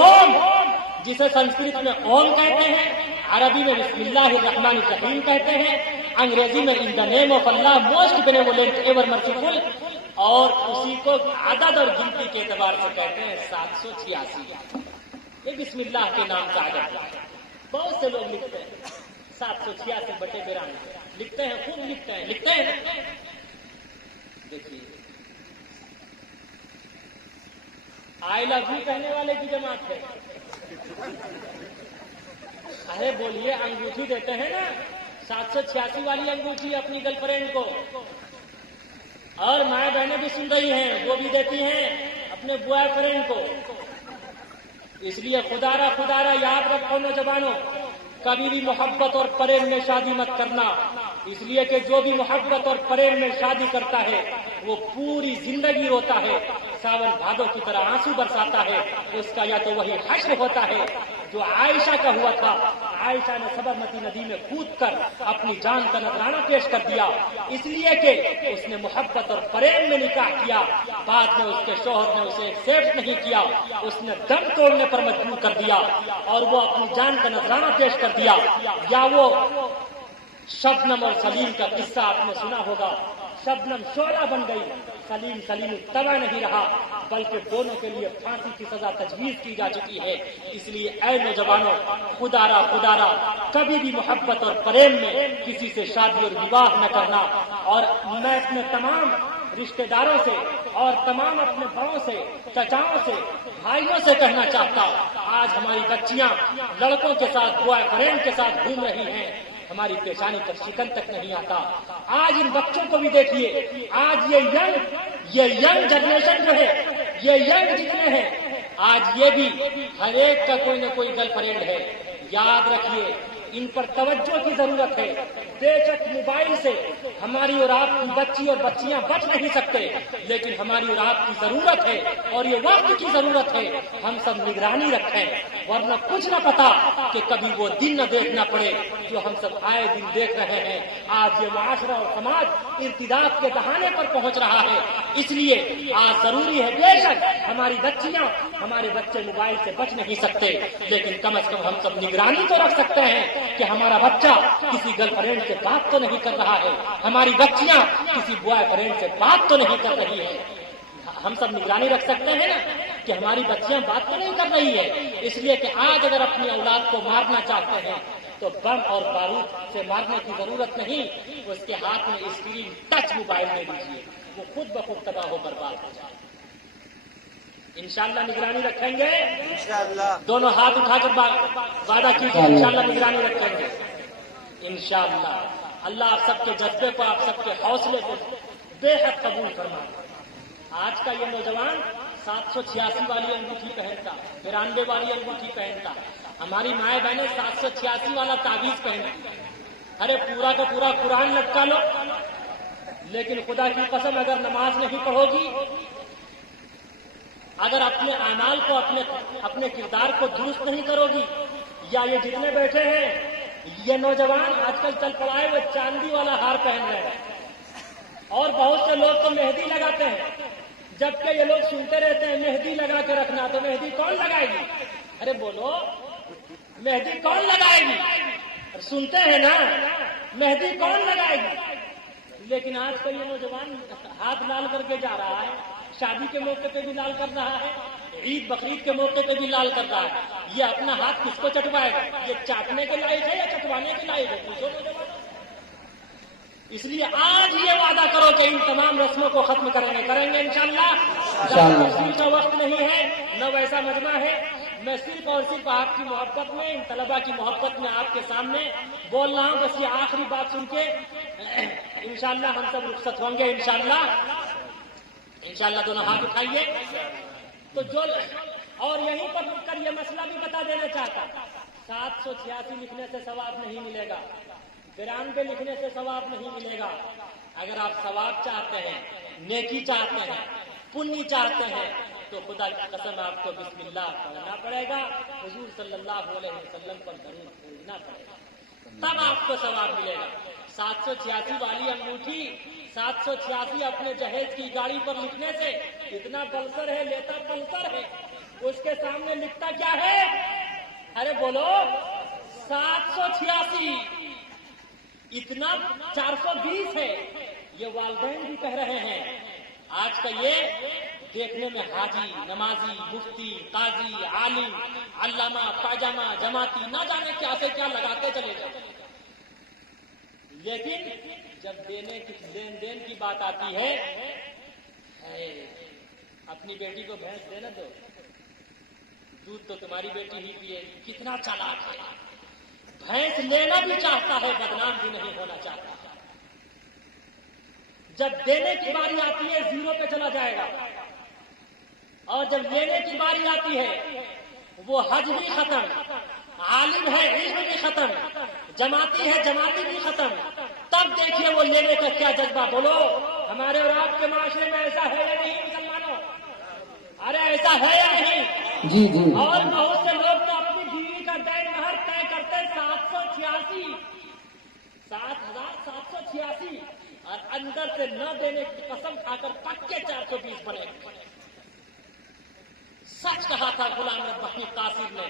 اوم جسے سنسکرت میں اوم کہتے ہیں, عربی میں بسم اللہ الرحمن الرحیم کہتے ہیں, انگریزی میں in the name of Allah most benevolent ever merciful, اور اسی کو عدد اور گنتی کے اعتبار سے کہتے ہیں 786. یہ بسم اللہ کے نام کا عدد ہے. بہت سے لوگ لکھتے ہیں 786/92 لکھتے ہیں, خوب لکھتے ہیں. دیکھیے آئی لو یو کہنے والے کی جماعت ہے. ارے بولیے انگوٹھی دیتے ہیں نا 786 والی انگوٹھی اپنی گرل فرینڈ کو, اور مائیں بہنیں بھی سن رہی ہیں, وہ بھی دیتی ہیں اپنے بوائے فرینڈ کو. اس لیے خدارا یاد رکھو نوجوانوں, کبھی بھی محبت اور پریم میں شادی مت کرنا. اس لیے کہ جو بھی محبت اور پریم میں شادی کرتا ہے وہ پوری زندگی روتا ہے, ساون بھادو کی طرح آنسو برساتا ہے. اس کا یا تو وہی حشر ہوتا ہے جو عائشہ کا ہوا تھا. عائشہ نے سبرمتی ندی میں کود کر اپنی جان کا نذرانہ پیش کر دیا, اس لیے کہ اس نے محبت اور پریم میں نکاح کیا. بعد میں اس کے شوہر نے اسے ایکسیپٹ نہیں کیا, اس نے دم توڑنے پر مجبور کر دیا اور وہ اپنی جان کا نذرانہ پیش کر دیا. یا وہ شبنم اور سلیم کا قصہ آپ نے سنا ہوگا. شبنم شعلہ بن گئی, سلیم تباہ نہیں رہا, بلکہ دونوں کے لیے پھانسی کی سزا تجویز کی جا چکی ہے. اس لیے اے نوجوانوں, خدارا کبھی بھی محبت اور پریم میں کسی سے شادی اور وواہ نہ کرنا. اور میں اپنے تمام رشتہ داروں سے اور تمام اپنے بڑوں سے, چچاؤں سے, بھائیوں سے کہنا چاہتا, آج ہماری بچیاں لڑکوں کے ساتھ بوائے فرینڈ کے ساتھ گھوم رہی ہیں, ہماری پیشانی تک شکن تک نہیں آتا. آج ان بچوں کو بھی دیکھیے, آج یہ ینگ جنریشن جو ہے, یہ ینگ جتنے ہیں, آج یہ بھی ہر ایک کا کوئی نہ کوئی گرل فرینڈ ہے. یاد رکھیے ان پر توجہ کی ضرورت ہے. بے شک موبائل سے ہماری اور آپ کی بچی اور بچیاں بچ نہیں سکتے، لیکن ہماری اور آپ کی ضرورت ہے اور یہ وقت کی ضرورت ہے ہم سب نگرانی رکھیں، ورنہ کچھ نہ پتا کہ کبھی وہ دن نہ دیکھنا پڑے جو ہم سب آئے دن دیکھ رہے ہیں۔ آج یہ معاشرہ اور سماج ارتداد کے دہانے پر پہنچ رہا ہے، اس لیے آج ضروری ہے بے شک ہماری بچیاں ہمارے بچے موبائل سے بچ نہیں سکتے، لیکن کم از کم ہم سب نگرانی تو رکھ سکتے ہیں کہ ہمارا بچہ کسی گرل فرینڈ سے بات تو نہیں کر رہا ہے، ہماری بچیاں کسی بوائے فرینڈ سے بات تو نہیں کر رہی ہے۔ ہم سب نگرانی رکھ سکتے ہیں نا کہ ہماری بچیاں بات تو نہیں کر رہی ہے، اس لیے کہ آج اگر اپنی اولاد کو مارنا چاہتے ہیں تو بم اور بارود سے مارنے کی ضرورت نہیں، اس کے ہاتھ میں اسکرین ٹچ موبائل دے دیجیے، وہ خود بخود تباہ ہو برباد ہو جائے۔ انشاءاللہ نگرانی رکھیں گے، دونوں ہاتھ اٹھا کر وعدہ کیجیے انشاءاللہ نگرانی رکھیں گے انشاءاللہ۔ اللہ آپ سب کے جذبے کو، آپ سب کے حوصلے کو بے حد قبول فرمائے۔ آج کا یہ نوجوان 786 والی انگوٹھی پہنتا، 92 والی انگوٹھی پہنتا، ہماری مائیں بہنیں 786 والا تعویذ پہنتی۔ ارے پورا کا پورا قرآن لٹکا لو، لیکن خدا کی قسم اگر نماز نہیں پڑھو گی، اگر اپنے اعمال کو اپنے کردار کو درست نہیں کرو گی، یا یہ جتنے بیٹھے ہیں یہ نوجوان آج کل چل پڑا ہے وہ چاندی والا ہار پہن رہے ہیں، اور بہت سے لوگ تو مہندی لگاتے ہیں، جبکہ یہ لوگ سنتے رہتے ہیں مہندی لگا کے رکھنا، تو مہندی کون لگائے گی؟ ارے بولو مہندی کون لگائے گی؟ سنتے ہیں نا مہندی کون لگائے گی؟ لیکن آج کل یہ نوجوان ہاتھ لال کر کے جا رہا ہے، شادی کے موقع پہ بھی لال کر رہا ہے، عید بقرعید کے موقع پہ بھی لال کر رہا ہے۔ یہ اپنا ہاتھ کس کو چٹوائے گا؟ یہ چاٹنے کے لائق ہے یا چٹوانے کے لائق ہے؟ پوچھو نوجوان۔ اس لیے آج یہ وعدہ کرو کہ ان تمام رسموں کو ختم کریں گے انشاءاللہ۔ تفصیل کا وقت نہیں ہے، نہ ویسا مجمع ہے، میں صرف اور صرف آپ کی محبت میں، ان طلباء کی محبت میں آپ کے سامنے بول رہا ہوں۔ بس یہ آخری بات سن کے انشاءاللہ ہم سب رخصت ہوں گے انشاءاللہ دونوں ہاتھ اٹھائیے۔ تو جو اور یہیں پر رک کر یہ مسئلہ بھی بتا دینا چاہتا، 786 لکھنے سے ثواب نہیں ملے گا، 92 لکھنے سے ثواب نہیں ملے گا۔ اگر آپ ثواب چاہتے ہیں، نیکی چاہتے ہیں، پنی چاہتے ہیں، تو خدا کی قسم آپ کو بسم اللہ پڑھنا پڑے گا، حضور صلی اللہ علیہ وسلم پر درود بھیجنا پڑے گا، تب آپ کو ثواب ملے گا۔ 786 والی انگوٹھی 786 اپنے جہیز کی گاڑی پر لکھنے سے اتنا پلسر ہے، لیتا پلسر ہے، اس کے سامنے لکھتا کیا ہے؟ ارے بولو 786، اتنا 420 ہے۔ یہ والدین بھی کہہ رہے ہیں۔ آج کا یہ دیکھنے میں حاجی، نمازی، مفتی، قاضی، عالم، علامہ، پاجامہ، جماعتی، نہ جانے کیا سے کیا لگاتے چلے جاتے، لیکن جب دینے کی لین دین کی بات آتی ہے، اپنی بیٹی کو بھینس دینا دو، دودھ تو تمہاری بیٹی ہی پیے گی، کتنا چالاک ہے، بھینس لینا بھی چاہتا ہے، بدنام بھی نہیں ہونا چاہتا۔ جب دینے کی باری آتی ہے زیرو پہ چلا جائے گا، اور جب لینے کی باری آتی ہے وہ حج بھی ختم، عالم ہے علم بھی ختم، جماعتی ہے جماعتی بھی ختم، تب دیکھیے وہ لینے کا کیا جذبہ۔ بولو ہمارے اور آپ کے معاشرے میں ایسا ہے یا نہیں مسلمانوں؟ ارے ایسا ہے یا نہیں؟ جی جی۔ اور بہت سے لوگ تو اپنی بیوی کا دین مہر طے کرتے 786، 7,786، اور اندر سے نہ دینے کی قسم کھا کر پکے 420 بنے۔ سچ کہا تھا غلام ربانی قاسم نے،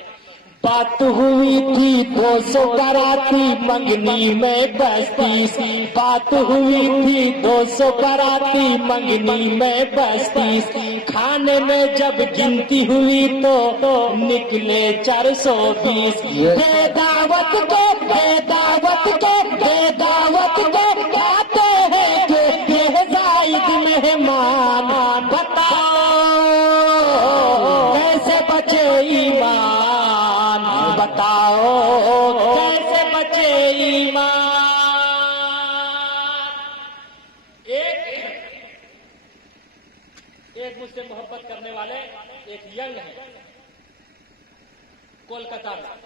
بات ہوئی تھی 200 کراتی منگنی میں بستی سی، بات ہوئی تھی 200 کراتی منگنی میں بستی سی، کھانے میں جب گنتی ہوئی تو نکلے 420، بے دعوت کے بے دعوت کے بے دعوت کے کھاتے ہیں کہ یہ زائد مہمان، بتاؤ کیسے بچے ایمان، بتاؤ کیسے بچے ایمان۔ ایک مجھ سے محبت کرنے والے ایک ینگ ہے کولکتہ میں،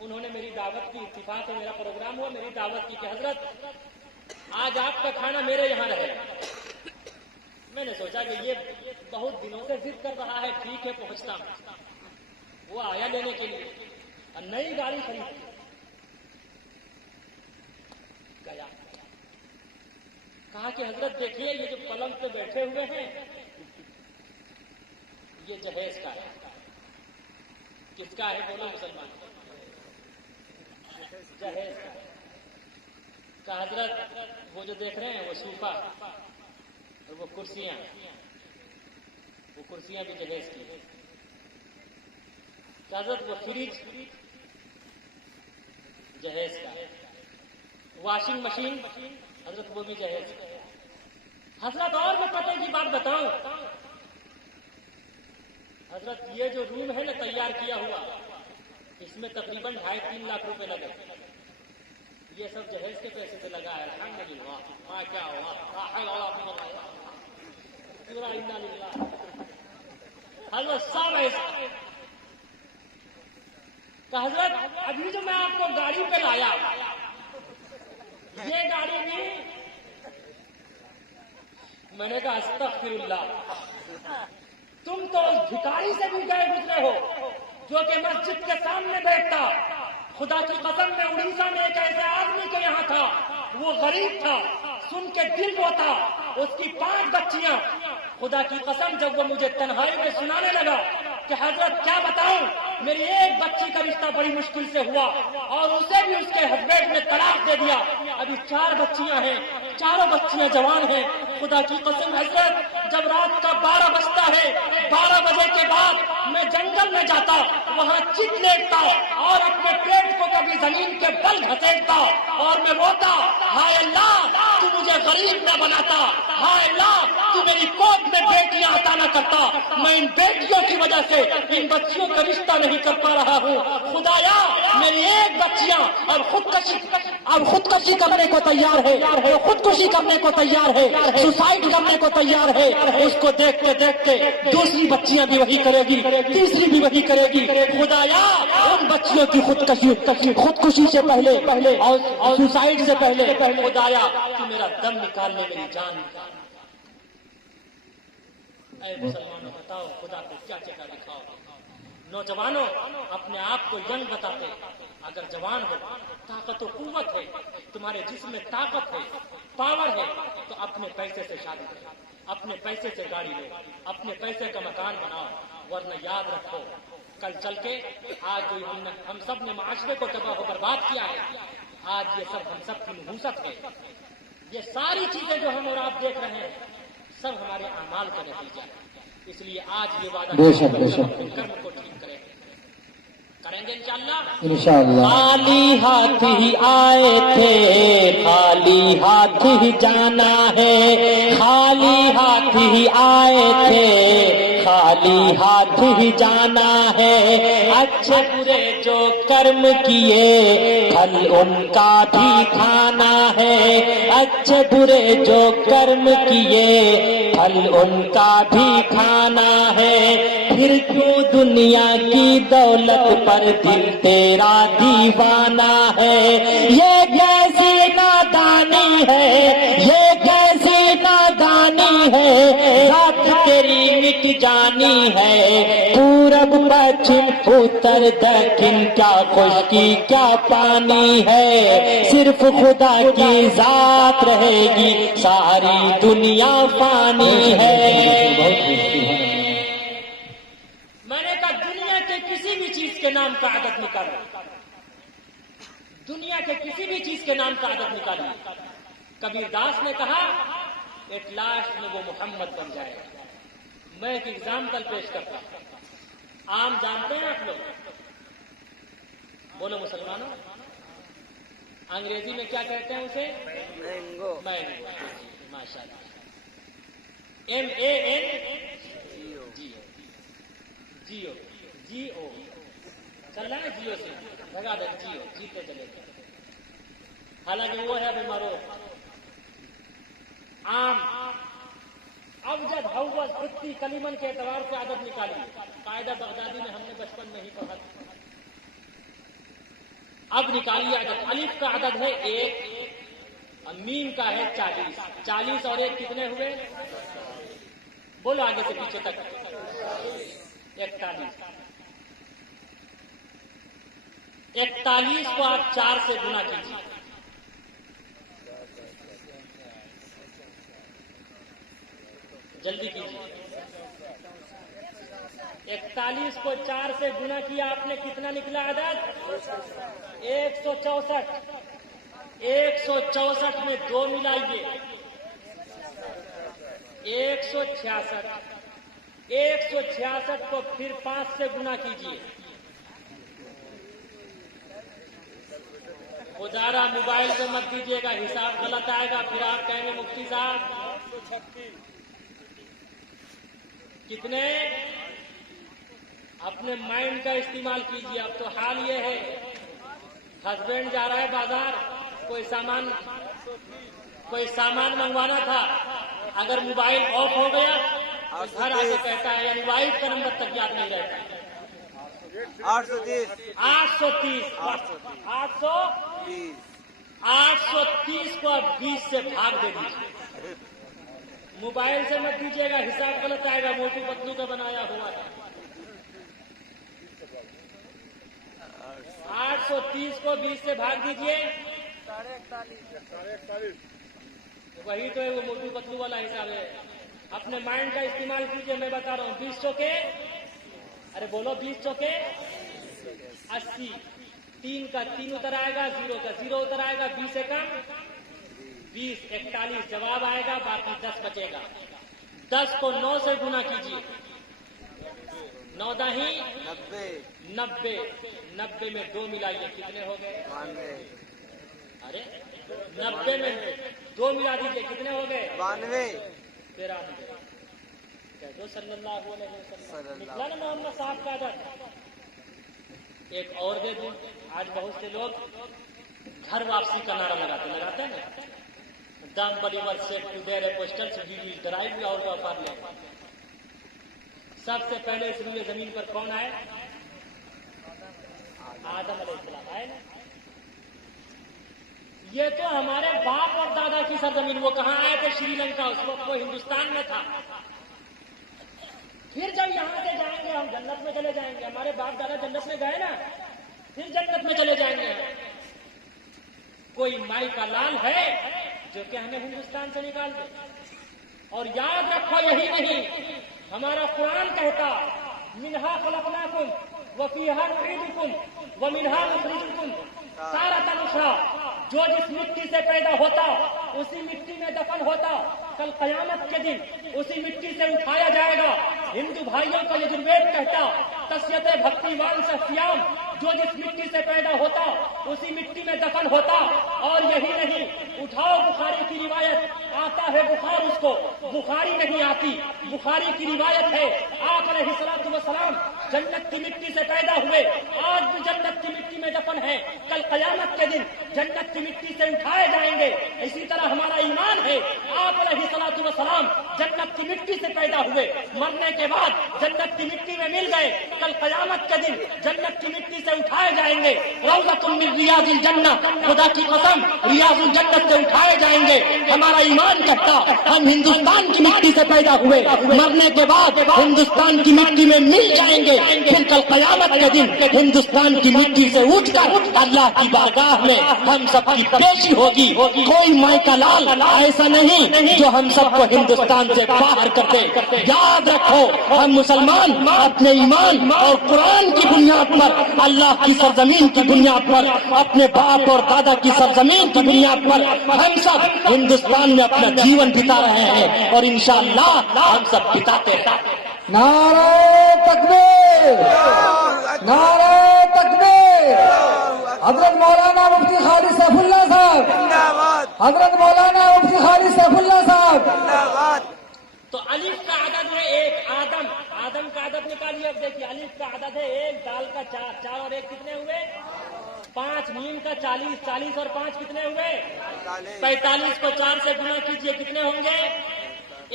انہوں نے میری دعوت کی، اتفاق ہے میرا پروگرام ہوا، میری دعوت کی کہ حضرت آج آپ کا کھانا میرے یہاں رہے گا۔ میں نے سوچا کہ یہ بہت دنوں سے ضد کر رہا ہے، ٹھیک ہے پہنچتا ہوں۔ وہ آیا لینے کے لیے اور نئی گاڑی خریدی، گیا، کہا کہ حضرت دیکھیے یہ جو پلنگ پہ بیٹھے ہوئے ہیں یہ جہیز کا ہے۔ کس کا ہے بولو مسلمان؟ جہیز کا ہے۔ کہا حضرت وہ جو دیکھ رہے ہیں وہ صوفہ اور وہ کرسیاں بھی جہیز کی ہے۔ کہا حضرت وہ فریج جہیز کا ہے، واشنگ مشین حضرت وہ بھی جہیز کا ہے۔ حضرت اور میں پتہ کی بات بتاؤں، حضرت یہ جو روم ہے نا تیار کیا ہوا، اس میں تقریباً 2.5-3 لاکھ روپے لگے، یہ سب جہیز کے پیسے سے لگا ہے۔ الحمدللہ، ما کیا ہوا، حضرت سب ایسا کہ حضرت ابھی جو میں آپ کو گاڑی پہ لایا، یہ گاڑی بھی میں نے کہا استغفر اللہ، تم تو اس بھکاری سے بھی گئے گزرے ہو جو کہ مسجد کے سامنے بیٹھتا۔ خدا کی قسم میں اڑیسہ میں ایک ایسے آدمی کے یہاں تھا، وہ غریب تھا، سن کے دل روتا، اس کی 5 بچیاں۔ خدا کی قسم جب وہ مجھے تنہائی میں سنانے لگا کہ حضرت کیا بتاؤں، میری ایک بچی کا رشتہ بڑی مشکل سے ہوا اور اسے بھی اس کے ہسبینڈ نے طلاق دے دیا، ابھی 4 بچیاں ہیں، چاروں بچیاں جوان ہیں۔ خدا کی قسم حضرت جب رات کا 12 بجتا ہے، 12 بجے کے بعد میں جنگل میں جاتا، وہاں چت لیٹتا اور اپنے پیٹ کو کبھی زمین کے بل گھسیٹتا اور میں روتا، ہائے اللہ تو مجھے غریب نہ بناتا، ہائے اللہ تو میری گود میں بیٹیاں عطا نہ کرتا، میں ان بیٹیوں کی وجہ سے ان بچیوں کا رشتہ نہیں کر پا رہا ہوں۔ خدایا میری ایک بچیاں اب خودکشی کرنے کو تیار ہے، خودکشی کرنے کو تیار ہے، سوسائڈ کرنے کو تیار ہے۔ اس کو دیکھتے دیکھتے دوسری بچیاں بھی وہی کرے گی، تیسری بھی وہی کرے گی۔ خدایا ان بچیوں کی خودکشی سے پہلے اور سوسائڈ سے پہلے خدایا تو میرا دم نکالنے، میری جان نکال۔ اے مسلمانوں بتاؤ خدا کو کیا چکا دکھاؤ۔ نوجوانوں اپنے آپ کو ینگ بتاتے، اگر جوان ہو، طاقت و قوت ہے، تمہارے جسم میں طاقت ہے، پاور ہے، تو اپنے پیسے سے شادی کرو، اپنے پیسے سے گاڑی لو، اپنے پیسے کا مکان بناؤ، ورنہ یاد رکھو کل چل کے آج جو ہم سب نے معاشرے کو تباہ و برباد کیا ہے، آج یہ سب ہم سب کی نحوست ہے۔ یہ ساری چیزیں جو ہم اور آپ دیکھ رہے ہیں سب ہمارے اعمال کا نتیجہ ہے۔ اس لیے آج یہ وعدہ اپنے کرم کو ٹھیک کریں گے انشاءاللہ۔ خالی ہاتھ ہی آئے تھے، خالی ہاتھ ہی جانا ہے، خالی ہاتھ ہی آئے تھے، خالی ہاتھ ہی جانا ہے۔ اچھے برے جو کرم کیے پھل ان کا بھی کھانا ہے، اچھے برے جو کرم کیے پھل ان کا بھی کھانا ہے۔ پھر کیوں دنیا کی دولت پر دل تیرا دیوانہ ہے؟ یہ کیسی نادانی ہے، یہ کیسی نادانی ہے، ذات تیری مٹ جانی ہے۔ پورب پچھم اتر دکن کیا خشکی کیا پانی ہے، صرف خدا کی ذات رہے گی، ساری دنیا فانی ہے۔ میں نے کہا دنیا کے کسی بھی چیز کے نام کا عدد نکالو، دنیا کے کسی بھی چیز کے نام کا عدد نکالو۔ کبیر داس نے کہا ایٹ لاسٹ میں وہ محمد بن جائے گا۔ میں ایک ایگزامپل پیش کرتا ہوں۔ آم جانتے ہیں آپ لوگ؟ بولو مسلمانوں، انگریزی میں کیا کہتے ہیں اسے؟ مینگو۔ ماشاء اللہ، جیو چل رہا ہے، جیو سے لگا دے، جیو جیتے چلے گئے۔ حالانکہ وہ ہے بیمارو آم۔ اب جب حوض خطی کلیمن کے اعتبار سے عدد نکالی، قاعدہ بغدادی میں ہم نے بچپن میں ہی پڑھا تھا۔ اب نکالیے عدد. الف کا عدد ہے 1 اور میم کا ہے 40. 40 اور 1 کتنے ہوئے؟ بولو آگے سے پیچھے تک. 41. 41 کو آپ 4 سے گنا کیجیے. جلدی کیجیے. 41 کو 4 سے گنا کیا آپ نے, کتنا نکلا عدد؟ 164. 164 میں 2 ملائیے 166. 166 کو پھر 5 سے گنا کیجیے. ادارہ موبائل سے مت دیجیے گا, حساب غلط آئے گا, پھر آپ کہیں گے مفتی صاحب کتنے. اپنے مائنڈ کا استعمال کیجیے. اب تو حال یہ ہے, ہسبینڈ جا رہا ہے بازار, کوئی سامان منگوانا تھا, اگر موبائل آف ہو گیا تو گھر آ کے کہتا ہے, یعنی وائف کا نمبر تک یاد نہیں رہتا. 830 کو اب 20 سے بھاگ دے دیجیے. موبائل سے مت دیجیے گا, حساب غلط آئے گا, موٹو پتلو کا بنایا ہوا ہے. 830 کو 20 سے بھاگ دیجیے. وہی تو ہے, وہ موٹو پتلو والا حساب ہے. اپنے مائنڈ کا استعمال کیجیے. میں بتا رہا ہوں 20 چوکے, ارے بولو 20 چوکے 80. 3 کا 3 اتر آئے گا, 0 کا 0 اتر آئے گا, 20 سے کم 20. 41 جواب آئے گا, باقی 10 بچے گا. 10 کو 9 سے گنا کیجیے. 9 دہی 90. 90 میں 2 ملائیے, کتنے ہو گئے؟ ارے 90 میں 2 ملا دیجیے, کتنے ہو گئے؟ 93. کہہ دو صلی اللہ علیہ وسلم. نکلا نا محمد صاحب کا عدد. ایک اور دے دوں. آج بہت سے لوگ گھر واپسی کا نعرہ لگاتے ہیں نا, them believer set to their apostle drive out of our land. سب سے پہلے اس روئے زمین پر کون آئے؟ آدم علیہ السلام آئے نا. یہ تو ہمارے باپ اور دادا کی سرزمین. وہ کہاں آئے تھے؟ شری لنکا. اس وقت وہ ہندوستان میں تھا. پھر جب یہاں سے جائیں گے ہم جنت میں چلے جائیں گے. ہمارے باپ دادا جنت میں گئے نا, پھر جنت میں چلے جائیں گے. کوئی مائی کا لال ہے جو کہ ہمیں ہندوستان سے نکال دے. اور یاد رکھو یہی نہیں, ہمارا قرآن کہتا منہا خلقناکم وفیہا نعیدکم ومنہا نخرجکم تارۃ اخری. جو جس مٹی سے پیدا ہوتا اسی مٹی میں دفن ہوتا, کل قیامت کے دن اسی مٹی سے اٹھایا جائے گا. ہندو بھائیوں کا یجروید کہتا تسیت بھکتی وان سفیام, جو جس مٹی سے پیدا ہوتا اسی مٹی میں دفن ہوتا. اور یہی نہیں, اٹھاؤ بخاری کی روایت, آتا ہے بخار اس کو, بخاری نہیں آتی. بخاری کی روایت ہے آپ علیہ الصلوۃ والسلام جنت کی مٹی سے پیدا ہوئے, آج بھی جنت کی مٹی میں دفن ہے, کل قیامت کے دن جنت کی مٹی سے اٹھائے جائیں گے. اسی طرح ہمارا ایمان ہے, آپ علیہ الصلوۃ والسلام جنت کی مٹی سے پیدا ہوئے, مرنے کے بعد جنت کی مٹی میں مل گئے, کل قیامت کے دن جنت کی مٹی سے اٹھائے جائیں گے. روضۃ من ریاض الجنہ, خدا کی قسم ریاض الجنت سے اٹھائے جائیں گے. ہمارا ایمان کہتا ہم ہندوستان کی مٹی سے پیدا ہوئے, مرنے کے بعد ہندوستان کی مٹی میں مل جائیں گے. پھر کل قیامت کے دن ہندوستان کی مٹی سے اٹھ کر اللہ کی بارگاہ میں ہم سب کی پیشی ہوگی. کوئی مائی کا لال ایسا نہیں جو ہم سب کو ہندوستان سے باہر کر دے. یاد رکھو ہم مسلمان اپنے ایمان اور قرآن کی بنیاد پر, اللہ کی سرزمین کی بنیاد پر, اپنے باپ اور دادا کی سرزمین کی بنیاد پر ہم سب ہندوستان میں اپنا جیون بتا رہے ہیں, اور انشاءاللہ ہم سب بتاتے ہیں. نعرہ تکبیر, نعرہ تکبیر. حضرت مولانا مفتی خالد سیف اللہ صاحب, حضرت مولانا مفتی خالد سیف اللہ صاحب. تو الف کا عدد ہے 1. آدم, آدم کا عدد نکالیے. اب دیکھیے الف کا عدد ہے 1, دال کا 4, 4 اور 1 کتنے ہوئے؟ 5. میم کا 40, 40 اور 5 کتنے ہوئے؟ 45 کو 4 سے گنا کیجیے, کتنے ہوں گے؟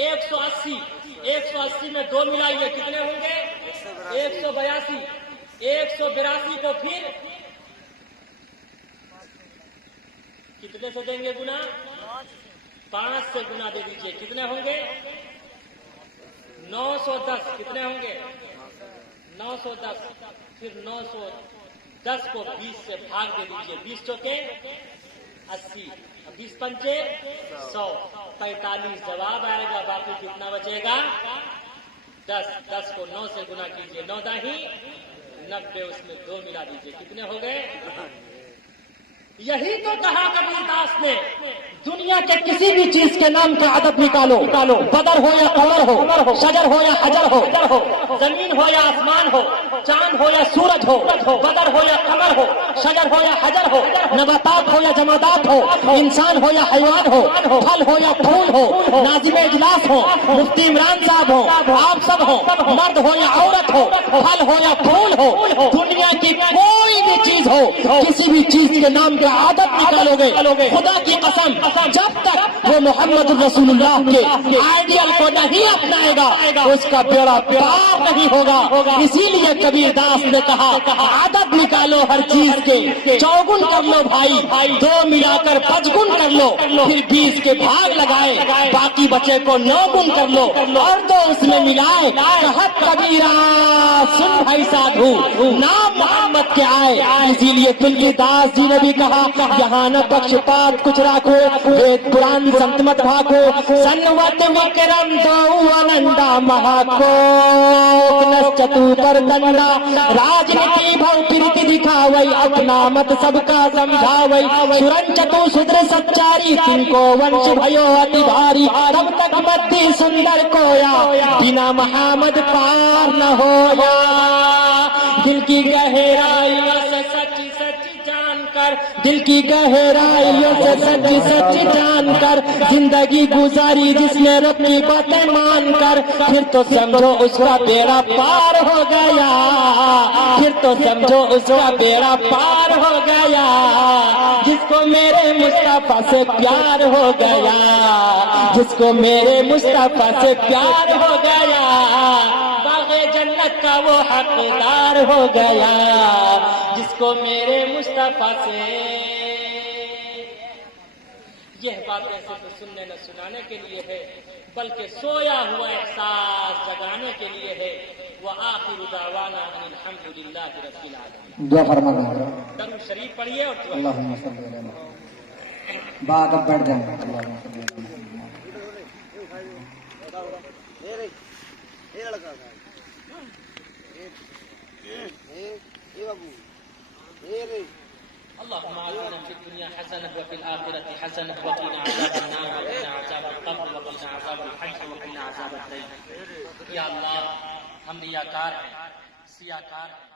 180. 180 میں 2 ملائیے, کتنے ہوں گے؟ 182. 182 کو پھر کتنے سے دیں گے گنا؟ 5 سے گنا دے دیجئے، کتنے ہوں گے؟ 910. کتنے ہوں گے؟ 910. پھر 910 کو 20 سے بھاگ دے دیجئے، 20 چوکے 80، 20 پنچے 100، 45 جواب آئے گا، باقی کتنا بچے گا؟ 10. 10 کو 9 سے گنا کیجئے، 9 داہی 90، اس میں 2 ملا دیجئے، کتنے ہو گئے؟ یہی تو کہا کبیر داس نے، دنیا کے کسی بھی چیز کے نام کا عدد نکالو، بدر ہو یا قمر ہو، شجر ہو یا حجر ہو، زمین ہو یا آسمان ہو، چاند ہو یا سورج ہو، بدر ہو یا قمر ہو، شجر ہو یا حجر ہو، نباتات ہو یا جمادات ہو، انسان ہو یا حیوان ہو، پھل ہو یا پھول ہو، ناظم اجلاس ہو، مفتی عمران صاحب ہو، آپ سب ہو، مرد ہو یا عورت ہو، پھل ہو یا پھول ہو، دنیا کی کوئی بھی چیز ہو، کسی بھی چیز کے نام کا عادت نکالو گے، خدا کی قسم جب تک وہ محمد رسول اللہ کے آئیڈیل کو نہیں اپنائے گا اس کا بیڑا پار نہیں ہوگا۔ اسی لیے کبیر داس نے کہا عادت نکالو ہر چیز کے، 54 کر لو بھائی، 2 ملا کر 5 گن کر لو، پھر 20 کے بھاگ لگائے، باقی بچے کو 9 گن کر لو اور 2 اس میں ملائے، کہت کبیرہ سن بھائی سادھو نام محمد کے آئے۔ اسی لیے تلکی داس جی نے بھی کہا یہاں نہ پکشپات کچھ راکھو، وید پران سنت مت بھاکو، سنوت وکرم دو انندا مہاکوک چتو پر دنڈا، راجنیتی بھو پریتی دکھاوئی اپنا مت سب کا سمجھاوئی، سرن چتو سدر سچاری تن کو ونش بھیو اتی بھاری، تب تک مدی سندر کویا بنا محمد پار نہ ہویا۔ دل کی گہرائیوں سے سچ سچ جان کر، دل کی گہرائیوں سے سچ سچ جان کر زندگی گزاری جس نے رب کی باتیں مان کر، پھر تو سمجھو اس کا بیڑا پار ہو گیا، پھر تو سمجھو اس کا بیڑا پار ہو گیا، جس کو میرے مصطفیٰ سے پیار ہو گیا، جس کو میرے مصطفیٰ سے پیار ہو گیا، باغ جنت کا وہ حقدار ہو گیا، جس کو میرے مصطفیٰ سے۔ یہ باتیں صرف سننے نہ سنانے کے لیے ہے بلکہ سویا ہوا احساس جگانے کے لیے ہے۔ وآخر دعوانا ان الحمد للہ رب العالمین۔ دعا فرمانا ہے، درود شریف پڑھیے اور دعا۔ اللہم صلی علی محمد۔ بعد اب بیٹھ جائیں۔ اللہم صلی علی محمد۔ اللهم آتنا في الدنيا حسنة وفي الآخرة حسنة وقنا عذاب النار وقنا عذاب القبر وقنا عذاب الحشر وقنا عذاب الدين۔ یا اللہ ہم ریاکار ہیں، سیاکار ہیں،